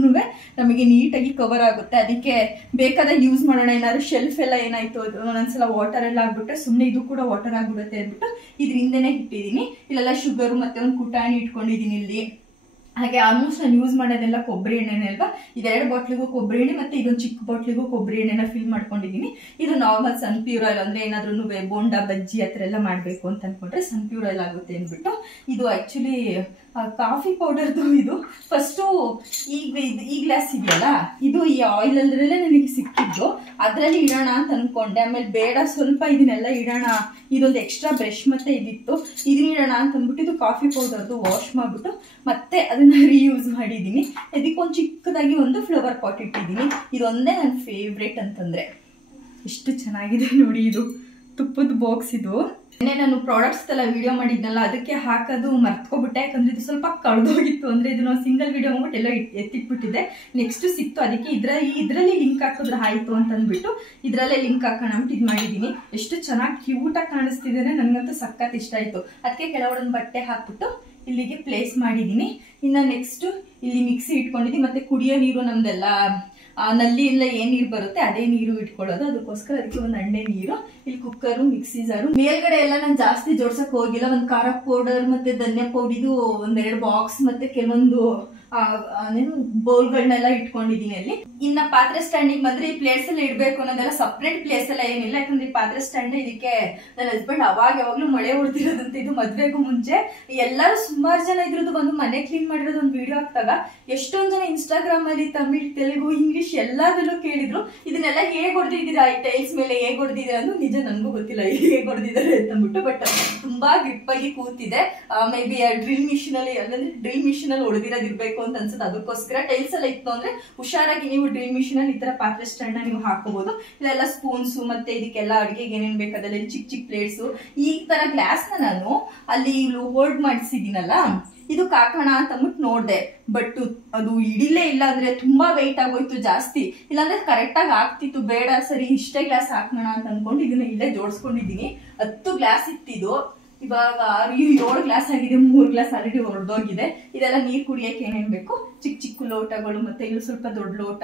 ನಮಗೆ ನೀಟಾಗಿ ಕವರ್ ಆಗುತ್ತೆ. ಅದಕ್ಕೆ ಬೇಕಾದಾಗ ಯೂಸ್ ಮಾಡೋಣ. ಏನಾದ್ರು ಶೆಲ್ಫ್ ಎಲ್ಲ ಏನಾಯ್ತು ಒಂದೊಂದ್ಸಲ ವಾಟರ್ ಎಲ್ಲ ಆಗ್ಬಿಟ್ರೆ ಸುಮ್ಮನೆ ಇದು ಕೂಡ ವಾಟರ್ ಆಗ್ಬಿಡುತ್ತೆ ಅಂದ್ಬಿಟ್ಟು ಇದ್ರ ಹಿಂದೆನೆ ಇಟ್ಟಿದ್ದೀನಿ. ಇಲ್ಲೆಲ್ಲ ಶುಗರ್ ಮತ್ತೆ ಒಂದು ಕುಟಾಣಿ ಇಟ್ಕೊಂಡಿದೀನಿ. ಇಲ್ಲಿ ಹಾಗೆ ಆಲ್ಮೋಸ್ಟ್ ನಾನು ಯೂಸ್ ಮಾಡೋದೆಲ್ಲ ಕೊಬ್ಬರಿ ಎಣ್ಣೆನೇ ಅಲ್ವಾ. ಇದೆರಡು ಬಾಟ್ಲಿಗೂ ಕೊಬ್ಬರಿ ಎಣ್ಣೆ ಮತ್ತೆ ಇದೊಂದು ಚಿಕ್ಕ ಬಾಟ್ಲಿಗೂ ಕೊಬ್ಬರಿ ಎಣ್ಣೆನ ಫಿಲ್ ಮಾಡ್ಕೊಂಡಿದ್ದೀನಿ. ಇದು ನಾರ್ಮಲ್ ಸನ್ಪ್ಯೂರ್ ಆಯಿಲ್, ಅಂದ್ರೆ ಏನಾದ್ರೂ ಬೋಂಡಾ ಬಜ್ಜಿ ಆ ಥರ ಎಲ್ಲ ಮಾಡಬೇಕು ಅಂತ ಅನ್ಕೊಂಡ್ರೆ ಸನ್ಪ್ಯೂರ್ ಆಯಿಲ್ ಆಗುತ್ತೆ ಅಂದ್ಬಿಟ್ಟು. ಇದು ಆಕ್ಚುಲಿ ಕಾಫಿ ಪೌಡರ್ದು. ಇದು ಫಸ್ಟು ಈ ಗ್ಲಾಸ್ ಇದೆಯಲ್ಲ, ಇದು ಈ ಆಯಿಲ್ ಅಲ್ಲೇ ನನಗೆ ಸಿಕ್ಕಿದ್ದು, ಅದರಲ್ಲಿ ಇಡೋಣ ಅಂತ ಅನ್ಕೊಂಡೆ. ಆಮೇಲೆ ಬೇಡ, ಸ್ವಲ್ಪ ಇದನ್ನೆಲ್ಲ ಇಡೋಣ, ಇದೊಂದು ಎಕ್ಸ್ಟ್ರಾ ಬ್ರಷ್ ಮತ್ತೆ ಇದಿತ್ತು, ಇದನ್ನ ಇಡೋಣ ಅಂತ ಅಂದ್ಬಿಟ್ಟು ಇದು ಕಾಫಿ ಪೌಡರ್ದು ವಾಶ್ ಮಾಡ್ಬಿಟ್ಟು ಮತ್ತೆ ಅದನ್ನ ರೀಯೂಸ್ ಮಾಡಿದ್ದೀನಿ. ಇದಕ್ಕೊಂದು ಚಿಕ್ಕದಾಗಿ ಒಂದು ಫ್ಲವರ್ ಪಾಟ್ ಇಟ್ಟಿದ್ದೀನಿ. ಇದೊಂದೇ ನನ್ನ ಫೇವ್ರೇಟ್ ಅಂತಂದ್ರೆ. ಎಷ್ಟು ಚೆನ್ನಾಗಿದೆ ನೋಡಿ. ಇದು ತುಪ್ಪದ ಬಾಕ್ಸ್. ಇದು ನಾನು ಪ್ರಾಡಕ್ಟ್ಸ್ ಎಲ್ಲ ವಿಡಿಯೋ ಮಾಡಿದ್ನಲ್ಲ, ಅದಕ್ಕೆ ಹಾಕೋದು ಮರ್ತ್ಕೊಬಿಟ್ಟೆ, ಯಾಕಂದ್ರೆ ಇದು ಸ್ವಲ್ಪ ಕಳೆದೋಗಿತ್ತು. ಅಂದ್ರೆ ಇದನ್ನ ಸಿಂಗಲ್ ವಿಡಿಯೋ ಮಾಡ್ಬಿಟ್ಟು ಎಲ್ಲ ಎತ್ತಿಟ್ಬಿಟ್ಟಿದೆ. ನೆಕ್ಸ್ಟ್ ಸಿಕ್ತು, ಅದಕ್ಕೆ ಇದರಲ್ಲಿ ಲಿಂಕ್ ಹಾಕಿದ್ರೆ ಆಯ್ತು ಅಂತ ಅಂದ್ಬಿಟ್ಟು ಇದರಲ್ಲೇ ಲಿಂಕ್ ಹಾಕೋಣ ಅಂದ್ಬಿಟ್ಟು ಇದು ಮಾಡಿದ್ದೀನಿ. ಎಷ್ಟು ಚೆನ್ನಾಗಿ ಕ್ಯೂಟ್ ಆಗಿ ಕಾಣಿಸ್ತಿದೆ, ನನ್ಗಂತೂ ಸಖತ್ ಇಷ್ಟ ಆಯ್ತು. ಅದಕ್ಕೆ ಕೆಳಗಡೆ ಬಟ್ಟೆ ಹಾಕ್ಬಿಟ್ಟು ಇಲ್ಲಿಗೆ ಪ್ಲೇಸ್ ಮಾಡಿದ್ದೀನಿ. ಇನ್ನು ನೆಕ್ಸ್ಟ್ ಇಲ್ಲಿ ಮಿಕ್ಸಿ ಇಟ್ಕೊಂಡಿದ್ದೀನಿ, ಮತ್ತೆ ಕುಡಿಯೋ ನೀರು ನಮ್ದೆಲ್ಲ ನಲ್ಲಿ ಎಲ್ಲ ಏನ್ ನೀರು ಬರುತ್ತೆ ಅದೇ ನೀರು ಇಟ್ಕೊಳ್ಳೋದು, ಅದಕ್ಕೋಸ್ಕರ ಅದಕ್ಕೆ ಒಂದು ಅಂಡೆ ನೀರು. ಇಲ್ಲಿ ಕುಕ್ಕರು, ಮಿಕ್ಸಿ ಜಾರು. ಮೇಲ್ಗಡೆ ಎಲ್ಲ ನಾನು ಜಾಸ್ತಿ ಜೋಡ್ಸಕ್ ಹೋಗಿಲ್ಲ. ಒಂದು ಖಾರ ಪೌಡರ್ ಮತ್ತೆ ಧನ್ಯ ಪೌಡಿದು ಒಂದೆರಡು ಬಾಕ್ಸ್ ಮತ್ತೆ ಕೆಲವೊಂದು ಬೌಲ್ಗಳನ್ನೆಲ್ಲ ಇಟ್ಕೊಂಡಿದ್ದೀನಿ ಅಲ್ಲಿ. ಇನ್ನ ಪಾತ್ರೆ ಸ್ಟ್ಯಾಂಡಿಗೆ ಬಂದ್ರೆ ಈ ಪ್ಲೇಟ್ಸ್ ಎಲ್ಲ ಇಡ್ಬೇಕು ಅನ್ನೋದೆಲ್ಲ ಸಪ್ರೇಟ್ ಪ್ಲೇಸ್ ಎಲ್ಲ ಏನಿಲ್ಲ, ಯಾಕಂದ್ರೆ ಈ ಪಾತ್ರೆ ಸ್ಟ್ಯಾಂಡ್ ಇದಕ್ಕೆ ನನ್ನ ಹಸ್ಬೆಂಡ್ ಯಾವಾಗ್ಲೂ ಮಳೆ ಹೊಡ್ತಿರೋದಂತ. ಇದು ಮದ್ವೆಗೂ ಮುಂಚೆ ಎಲ್ಲರೂ ಸುಮಾರು ಜನ ಇದ್ರದ್ದು ಬಂದು ಮನೆ ಕ್ಲೀನ್ ಮಾಡಿರೋದು ಒಂದು ವಿಡಿಯೋ ಹಾಕ್ದಾಗ ಎಷ್ಟೊಂದ್ ಜನ ಇನ್ಸ್ಟಾಗ್ರಾಮ್ ಅಲ್ಲಿ ತಮಿಳ್, ತೆಲುಗು, ಇಂಗ್ಲಿಷ್ ಎಲ್ಲದಲ್ಲೂ ಕೇಳಿದ್ರು ಇದನ್ನೆಲ್ಲ ಹೇಗ್ ಹೊಡೆದಿದ್ದೀರಾ, ಈ ಟೈಲ್ಸ್ ಮೇಲೆ ಹೇಗ್ ಹೊಡೆದಿದ್ದೀರಾ ಅನ್ನೋ. ನಿಜ ನನ್ಗೂ ಗೊತ್ತಿಲ್ಲ ಹೇಗ್ ಹೊಡೆದಿದ್ದಾರೆ ಅಂತ ಅಂದ್ಬಿಟ್ಟು, ಬಟ್ ತುಂಬಾ ಗ್ರಿಪ್ ಆಗಿ ಕೂತಿದೆ. ಮೇ ಬಿ ಡ್ರಿಲ್ ಮಿಷಿನ್ ಅಲ್ಲಿ, ಅಂದ್ರೆ ಡ್ರಿಲ್ ಮಿಷಿನ್ ಅಲ್ಲಿ ಹೊಡೆದಿರೋದಿರ್ಬೇಕು ಅಂತ ಅನ್ಸುತ್ತೆ. ಅದಕ್ಕೋಸ್ಕರ ಟೈಲ್ಸ್ ಎಲ್ಲ ಇತ್ತು ಅಂದ್ರೆ ಹುಷಾರಾಗಿ ನೀವು ಡ್ರಿಲ್ ಮಿಷಿನ್ ಅಲ್ಲಿ ಈ ತರ ಪಾತ್ರೆ ಸ್ಟ್ಯಾಂಡ್ ನೀವು ಹಾಕೋಬಹುದು. ಇದೆಲ್ಲ ಸ್ಪೂನ್ಸ್ ಮತ್ತೆ ಇದಕ್ಕೆಲ್ಲ ಅಡಿಗೆಗೆ ಏನೇನ್ ಬೇಕು ಅದೆಲ್ಲ ಚಿಕ್ಕ ಚಿಕ್ಕ ಪ್ಲೇಟ್ಸ್. ಈ ತರ ಗ್ಲಾಸ್ ನ ನಾನು ಅಲ್ಲಿ ಹೋಲ್ಡ್ ಮಾಡಿಸಿದೀನಲ್ಲ, ಇದು ಕಾಕೋಣ ಅಂತ ಅಂದ್ಬಿಟ್ಟು ನೋಡ್ದೆ, ಬಟ್ ಅದು ಹಿಡಿಲೇ ಇಲ್ಲ. ಅಂದ್ರೆ ತುಂಬಾ ವೆಯ್ಟ್ ಆಗೋಯ್ತು ಜಾಸ್ತಿ, ಇಲ್ಲಾಂದ್ರೆ ಕರೆಕ್ಟ್ ಆಗಿ ಆಗ್ತಿತ್ತು. ಬೇಡ ಸರಿ ಇಷ್ಟೇ ಗ್ಲಾಸ್ ಹಾಕೋಣ ಅಂತ ಅನ್ಕೊಂಡು ಇದನ್ನ ಇಲ್ಲೇ ಜೋಡಿಸ್ಕೊಂಡಿದೀನಿ. 10 ಗ್ಲಾಸ್ ಇತ್ತಿದು, ಇವಾಗ 7 ಗ್ಲಾಸ್ ಆಗಿದೆ. 3 ಗ್ಲಾಸ್ ಆಲ್ರೆಡಿ ಹೊರದೋಗಿದೆ. ಇದೆಲ್ಲ ನೀರ್ ಕುಡಿಯಕ್ಕೆ ಏನೇನ್ ಬೇಕು, ಚಿಕ್ಕ ಚಿಕ್ಕ ಲೋಟಗಳು ಮತ್ತೆ ಇಲ್ಲಿ ಸ್ವಲ್ಪ ದೊಡ್ಡ ಲೋಟ,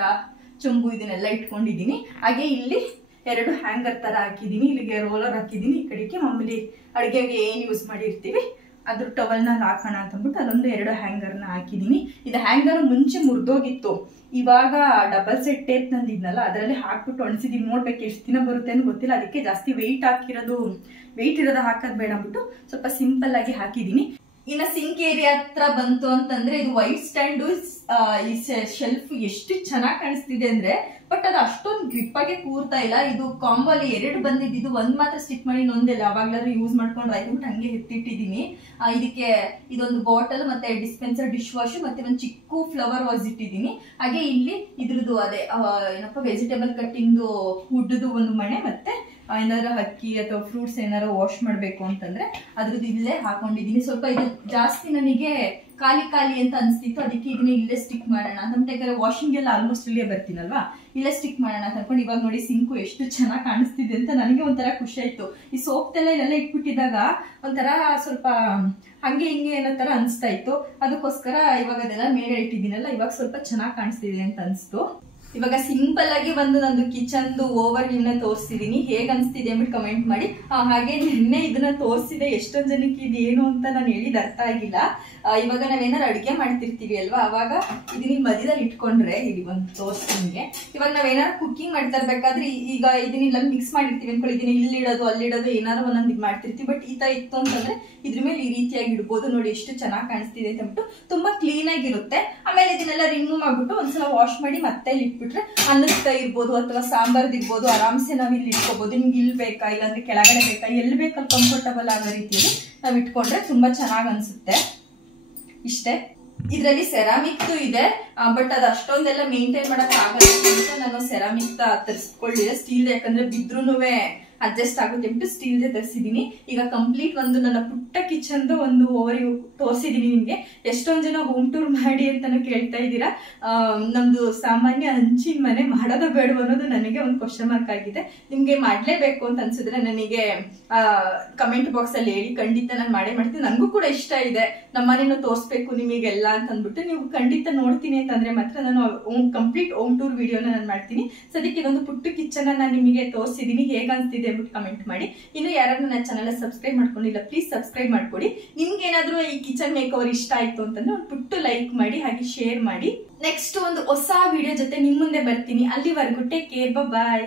ಚೊಂಬು, ಇದನ್ನೆಲ್ಲ ಇಟ್ಕೊಂಡಿದೀನಿ. ಹಾಗೆ ಇಲ್ಲಿ 2 ಹ್ಯಾಂಗರ್ ತರ ಹಾಕಿದೀನಿ. ಇಲ್ಲಿಗೆ ರೋಲರ್ ಹಾಕಿದೀನಿ. ಈ ಕಡೆಗೆ ಮಾಮೂಲಿ ಅಡಿಗೆಗೆ ಏನ್ ಯೂಸ್ ಮಾಡಿರ್ತೀವಿ ಅದ್ರ ಟವಲ್ನ ಹಾಕೋಣ ಅಂತ ಅಂದ್ಬಿಟ್ಟು ಅಲ್ಲೊಂದು 2 ಹ್ಯಾಂಗರ್ನ ಹಾಕಿದೀನಿ. ಇದು ಹ್ಯಾಂಗರ್ ಮುಂಚೆ ಮುರಿದೋಗಿತ್ತು, ಇವಾಗ ಡಬಲ್ ಸೆಟ್ ಟೇಪ್ ನಂದಿದ್ನಲ್ಲ ಅದರಲ್ಲಿ ಹಾಕ್ಬಿಟ್ಟು ಒಣಸಿದೀನಿ. ನೋಡ್ಬೇಕು ಎಷ್ಟು ದಿನ ಬರುತ್ತೆ ಅಂತ ಗೊತ್ತಿಲ್ಲ, ಅದಕ್ಕೆ ಜಾಸ್ತಿ ವೆಯ್ಟ್ ಇರೋದು ಹಾಕೋದ್ ಬೇಡ ಅಂದ್ಬಿಟ್ಟು ಸ್ವಲ್ಪ ಸಿಂಪಲ್ ಆಗಿ ಹಾಕಿದೀನಿ. ಇನ್ನ ಸಿಂಕ್ ಏರಿಯಾ ಹತ್ರ ಬಂತು ಅಂತಂದ್ರೆ ಇದು ವೈಟ್ ಸ್ಟ್ಯಾಂಡ್ ಈ ಶೆಲ್ಫ್ ಎಷ್ಟು ಚೆನ್ನಾಗಿ ಕಾಣಿಸ್ತಿದೆ ಅಂದ್ರೆ, ಬಟ್ ಅದು ಅಷ್ಟೊಂದು ಗ್ರಿಪ್ ಆಗಿ ಕೂರ್ತಾ ಇಲ್ಲ. ಇದು ಕಾಂಬೋ ಅಲ್ಲಿ 2 ಬಂದಿದ್ದು, ಒಂದ್ ಮಾತ್ರ ಸ್ಟಿಕ್ ಮಾಡಿ ಇನ್ನೊಂದೆಲ್ಲ ಯಾವಾಗ್ಲಾದ್ರೂ ಯೂಸ್ ಮಾಡ್ಕೊಂಡು ಆಯ್ತು ಹಂಗೆ ಎತ್ತಿಟ್ಟಿದೀನಿ. ಇದಕ್ಕೆ ಇದೊಂದು ಬಾಟಲ್ ಮತ್ತೆ ಡಿಸ್ಪೆನ್ಸರ್, ಡಿಶ್ ವಾಶ್ ಮತ್ತೆ ಒಂದು ಚಿಕ್ಕ ಫ್ಲವರ್ ವಾಸ್ ಇಟ್ಟಿದ್ದೀನಿ. ಹಾಗೆ ಇಲ್ಲಿ ಇದ್ರದ್ದು ಅದೇ ಏನಪ್ಪ ವೆಜಿಟೇಬಲ್ ಕಟ್ಟಿಂಗ್ ವುಡ್ದು ಒಂದು ಮಣೆ, ಮತ್ತೆ ಏನಾದ್ರು ಅಕ್ಕಿ ಅಥವಾ ಫ್ರೂಟ್ಸ್ ಏನಾರು ವಾಶ್ ಮಾಡ್ಬೇಕು ಅಂತಂದ್ರೆ ಅದ್ರದ್ದು ಇಲ್ಲೇ ಹಾಕೊಂಡಿದೀನಿ. ಸ್ವಲ್ಪ ಇದು ಜಾಸ್ತಿ ನನಗೆ ಖಾಲಿ ಅಂತ ಅನ್ಸ್ತಿತ್ತು, ಅದಕ್ಕೆ ಇದನ್ನ ಇಲ್ಲೇ ಸ್ಟಿಕ್ ಮಾಡೋಣ ಅಂತ. ಯಾಕಂದ್ರೆ ವಾಷಿಂಗ್ ಎಲ್ಲ ಆಲ್ಮೋಸ್ಟ್ ಇಲ್ಲೇ ಬರ್ತೀನಲ್ವಾ, ಇಲ್ಲೇ ಸ್ಟಿಕ್ ಮಾಡೋಣ ಅಂತ ಅನ್ಕೊಂಡು. ಇವಾಗ ನೋಡಿ ಸಿಂಕು ಎಷ್ಟು ಚೆನ್ನಾಗಿ ಕಾಣಿಸ್ತಿದೆ ಅಂತ ನನಗೆ ಒಂಥರ ಖುಷಿ ಆಯ್ತು. ಈ ಸೋಪ್ತೆಲ್ಲ ಇಲ್ಲೆಲ್ಲ ಇಟ್ಬಿಟ್ಟಿದಾಗ ಒಂಥರ ಸ್ವಲ್ಪ ಹಂಗೆ ಹಿಂಗೆ ಏನೋ ತರ ಅನ್ಸ್ತಾ ಇತ್ತು. ಅದಕ್ಕೋಸ್ಕರ ಇವಾಗ ಅದೆಲ್ಲ ಮೇಲೆ ಇಟ್ಟಿದ್ದೀನಲ್ಲ, ಇವಾಗ ಸ್ವಲ್ಪ ಚೆನ್ನಾಗಿ ಕಾಣಿಸ್ತಿದೆ ಅಂತ ಅನ್ಸ್ತು. ಇವಾಗ ಸಿಂಪಲ್ ಆಗಿ ಒಂದು ನಂದು ಕಿಚನ್ದು ಓವರ್ ವ್ಯೂನ ತೋರಿಸ್ತಿದೀನಿ, ಹೇಗ್ ಅನ್ಸ್ತಿದೆ ಅಂದ್ಬಿಟ್ಟು ಕಮೆಂಟ್ ಮಾಡಿ. ಹಾಗೆ ನಿನ್ನೆ ಇದನ್ನ ತೋರಿಸಿದೆ, ಎಷ್ಟೊಂದ್ ಜನಕ್ಕೆ ಇದು ಏನು ಅಂತ ನಾನು ಹೇಳಿದ ಅರ್ಥ ಆಗಿಲ್ಲ. ಇವಾಗ ನಾವೇನಾರು ಅಡಿಗೆ ಮಾಡ್ತಿರ್ತೀವಿ ಅಲ್ವಾ, ಅವಾಗ ಇದನ್ನ ಮಧ್ಯದಲ್ಲಿ ಇಟ್ಕೊಂಡ್ರೆ ಇಲ್ಲಿ ಒಂದು ತೋರಿಸ್ತೀನಿ. ಇವಾಗ ನಾವೇನಾರು ಕುಕಿಂಗ್ ಮಾಡ್ತಾ ಇರ್ಬೇಕಾದ್ರೆ ಈಗ ಇದನ್ನೆಲ್ಲ ಮಿಕ್ಸ್ ಮಾಡಿರ್ತೀವಿ ಅನ್ಕೊಳ್ಳಿ, ಇದನ್ನ ಇಲ್ಲಿಡೋದು ಅಲ್ಲಿಡೋದು ಏನಾರು ಒಂದೊಂದು ಇದು ಮಾಡ್ತಿರ್ತೀವಿ. ಬಟ್ ಈ ತರ ಇತ್ತು ಅಂತಂದ್ರೆ ಇದ್ರ ಮೇಲೆ ಈ ರೀತಿಯಾಗಿ ಇಡ್ಬೋದು. ನೋಡಿ ಎಷ್ಟು ಚೆನ್ನಾಗಿ ಕಾಣಿಸ್ತಿದೆ ಅಂತ ಅಂದ್ಬಿಟ್ಟು, ತುಂಬಾ ಕ್ಲೀನ್ ಆಗಿರುತ್ತೆ. ಆಮೇಲೆ ಇದನ್ನೆಲ್ಲ ರಿಮೂವ್ ಮಾಡ್ಬಿಟ್ಟು ಒಂದ್ಸಲ ವಾಶ್ ಮಾಡಿ ಮತ್ತೆ ಇಲ್ಲಿ ಇಟ್ಬಿಟ್ರೆ ಅನ್ನದ ಇರ್ಬೋದು ಅಥವಾ ಸಾಂಬಾರ್ದು ಇರ್ಬೋದು, ಆರಾಮ್ಸೆ ನಾವ್ ಇಲ್ಲಿ ಇಟ್ಕೋಬಹುದು. ನಿಮ್ಗೆ ಇಲ್ಲಿ ಬೇಕಾ ಇಲ್ಲಾಂದ್ರೆ ಕೆಳಗಡೆ ಬೇಕಾ, ಎಲ್ಲಿ ಬೇಕಲ್ಲಿ ಕಂಫರ್ಟಬಲ್ ಆಗೋ ರೀತಿಯಲ್ಲಿ ನಾವ್ ಇಟ್ಕೊಂಡ್ರೆ ತುಂಬಾ ಚೆನ್ನಾಗ್ ಅನ್ಸುತ್ತೆ. ಇಷ್ಟೇ. ಇದರಲ್ಲಿ ಸೆರಾಮಿಕ್ ಇದೆ, ಬಟ್ ಅದು ಅಷ್ಟೊಂದೆಲ್ಲ ಮೇಂಟೈನ್ ಮಾಡಕ್ ಆಗಲ್ಲ ಅಂತ ನಾನು ಸೆರಾಮಿಕ್ ತರಿಸ್ಕೊಳ್ಳಿದೆ. ಸ್ಟೀಲ್ ಯಾಕಂದ್ರೆ ಬಿದ್ರುನುವೆ ಅಡ್ಜಸ್ಟ್ ಆಗುತ್ತೆ ಅಂದ್ಬಿಟ್ಟು ಸ್ಟೀಲ್ದೆ ತರಿಸಿದೀನಿ. ಈಗ ಕಂಪ್ಲೀಟ್ ಒಂದು ನನ್ನ ಪುಟ್ಟ ಕಿಚನ್ದು ಒಂದು ಓವರ್ ತೋರಿಸಿದೀನಿ ನಿಮ್ಗೆ. ಎಷ್ಟೊಂದ್ ಜನ ಹೋಮ್ ಟೂರ್ ಮಾಡಿ ಅಂತಾನು ಕೇಳ್ತಾ ಇದ್ದೀರಾ. ನಮ್ದು ಸಾಮಾನ್ಯ ಹಂಚಿನ ಮನೆ ಮಾಡೋದ ಬೇಡ ಅನ್ನೋದು ನನಗೆ ಒಂದು ಕ್ವಶನ್ ಮಾರ್ಕ್ ಆಗಿದೆ. ನಿಮ್ಗೆ ಮಾಡ್ಲೇಬೇಕು ಅಂತ ಅನ್ಸಿದ್ರೆ ನನಗೆ ಕಮೆಂಟ್ ಬಾಕ್ಸ್ ಅಲ್ಲಿ ಹೇಳಿ, ಖಂಡಿತ ನಾನು ಮಾಡೇ ಮಾಡ್ತೀನಿ. ನನಗೂ ಕೂಡ ಇಷ್ಟ ಇದೆ ನಮ್ಮನೇನು ತೋರಿಸ್ಬೇಕು ನಿಮಗೆಲ್ಲ ಅಂತ ಅಂದ್ಬಿಟ್ಟು. ನೀವು ಖಂಡಿತ ನೋಡ್ತೀನಿ ಅಂತಂದ್ರೆ ಮಾತ್ರ ನಾನು ಕಂಪ್ಲೀಟ್ ಹೋಮ್ ಟೂರ್ ವಿಡಿಯೋನ ನಾನು ಮಾಡ್ತೀನಿ. ಸದ್ಯಕ್ಕೆ ಇದೊಂದು ಪುಟ್ಟ ಕಿಚನ್ ನಾನು ನಿಮಗೆ ತೋರಿಸಿದೀನಿ, ಹೇಗ್ ಅನ್ಸ್ತಿದೆ ಅಂದ್ಬಿಟ್ಟು ಕಮೆಂಟ್ ಮಾಡಿ. ಇನ್ನು ಯಾರಾದ್ರೂ ನನ್ನ ಚಾನಲ್ ಸಬ್ಸ್ಕ್ರೈಬ್ ಮಾಡ್ಕೊಂಡಿಲ್ಲ ಪ್ಲೀಸ್ ಸಬ್ಸ್ಕ್ರೈಬ್ ಮಾಡ್ಕೊಡಿ. ನಿಮ್ಗೆ ಏನಾದ್ರೂ ಈ ಕಿಚನ್ ಮೇಕ್ ಓವರ್ ಇಷ್ಟ ಆಯ್ತು ಅಂತಂದ್ರೆ ಒಂದು ಪುಟ್ಟು ಲೈಕ್ ಮಾಡಿ, ಹಾಗೆ ಶೇರ್ ಮಾಡಿ. ನೆಕ್ಸ್ಟ್ ಒಂದು ಹೊಸ ವಿಡಿಯೋ ಜೊತೆ ನಿಮ್ ಮುಂದೆ ಬರ್ತೀನಿ. ಅಲ್ಲಿವರೆಗೂ ಟೇಕ್ ಕೇರ್, ಬಾಯ್.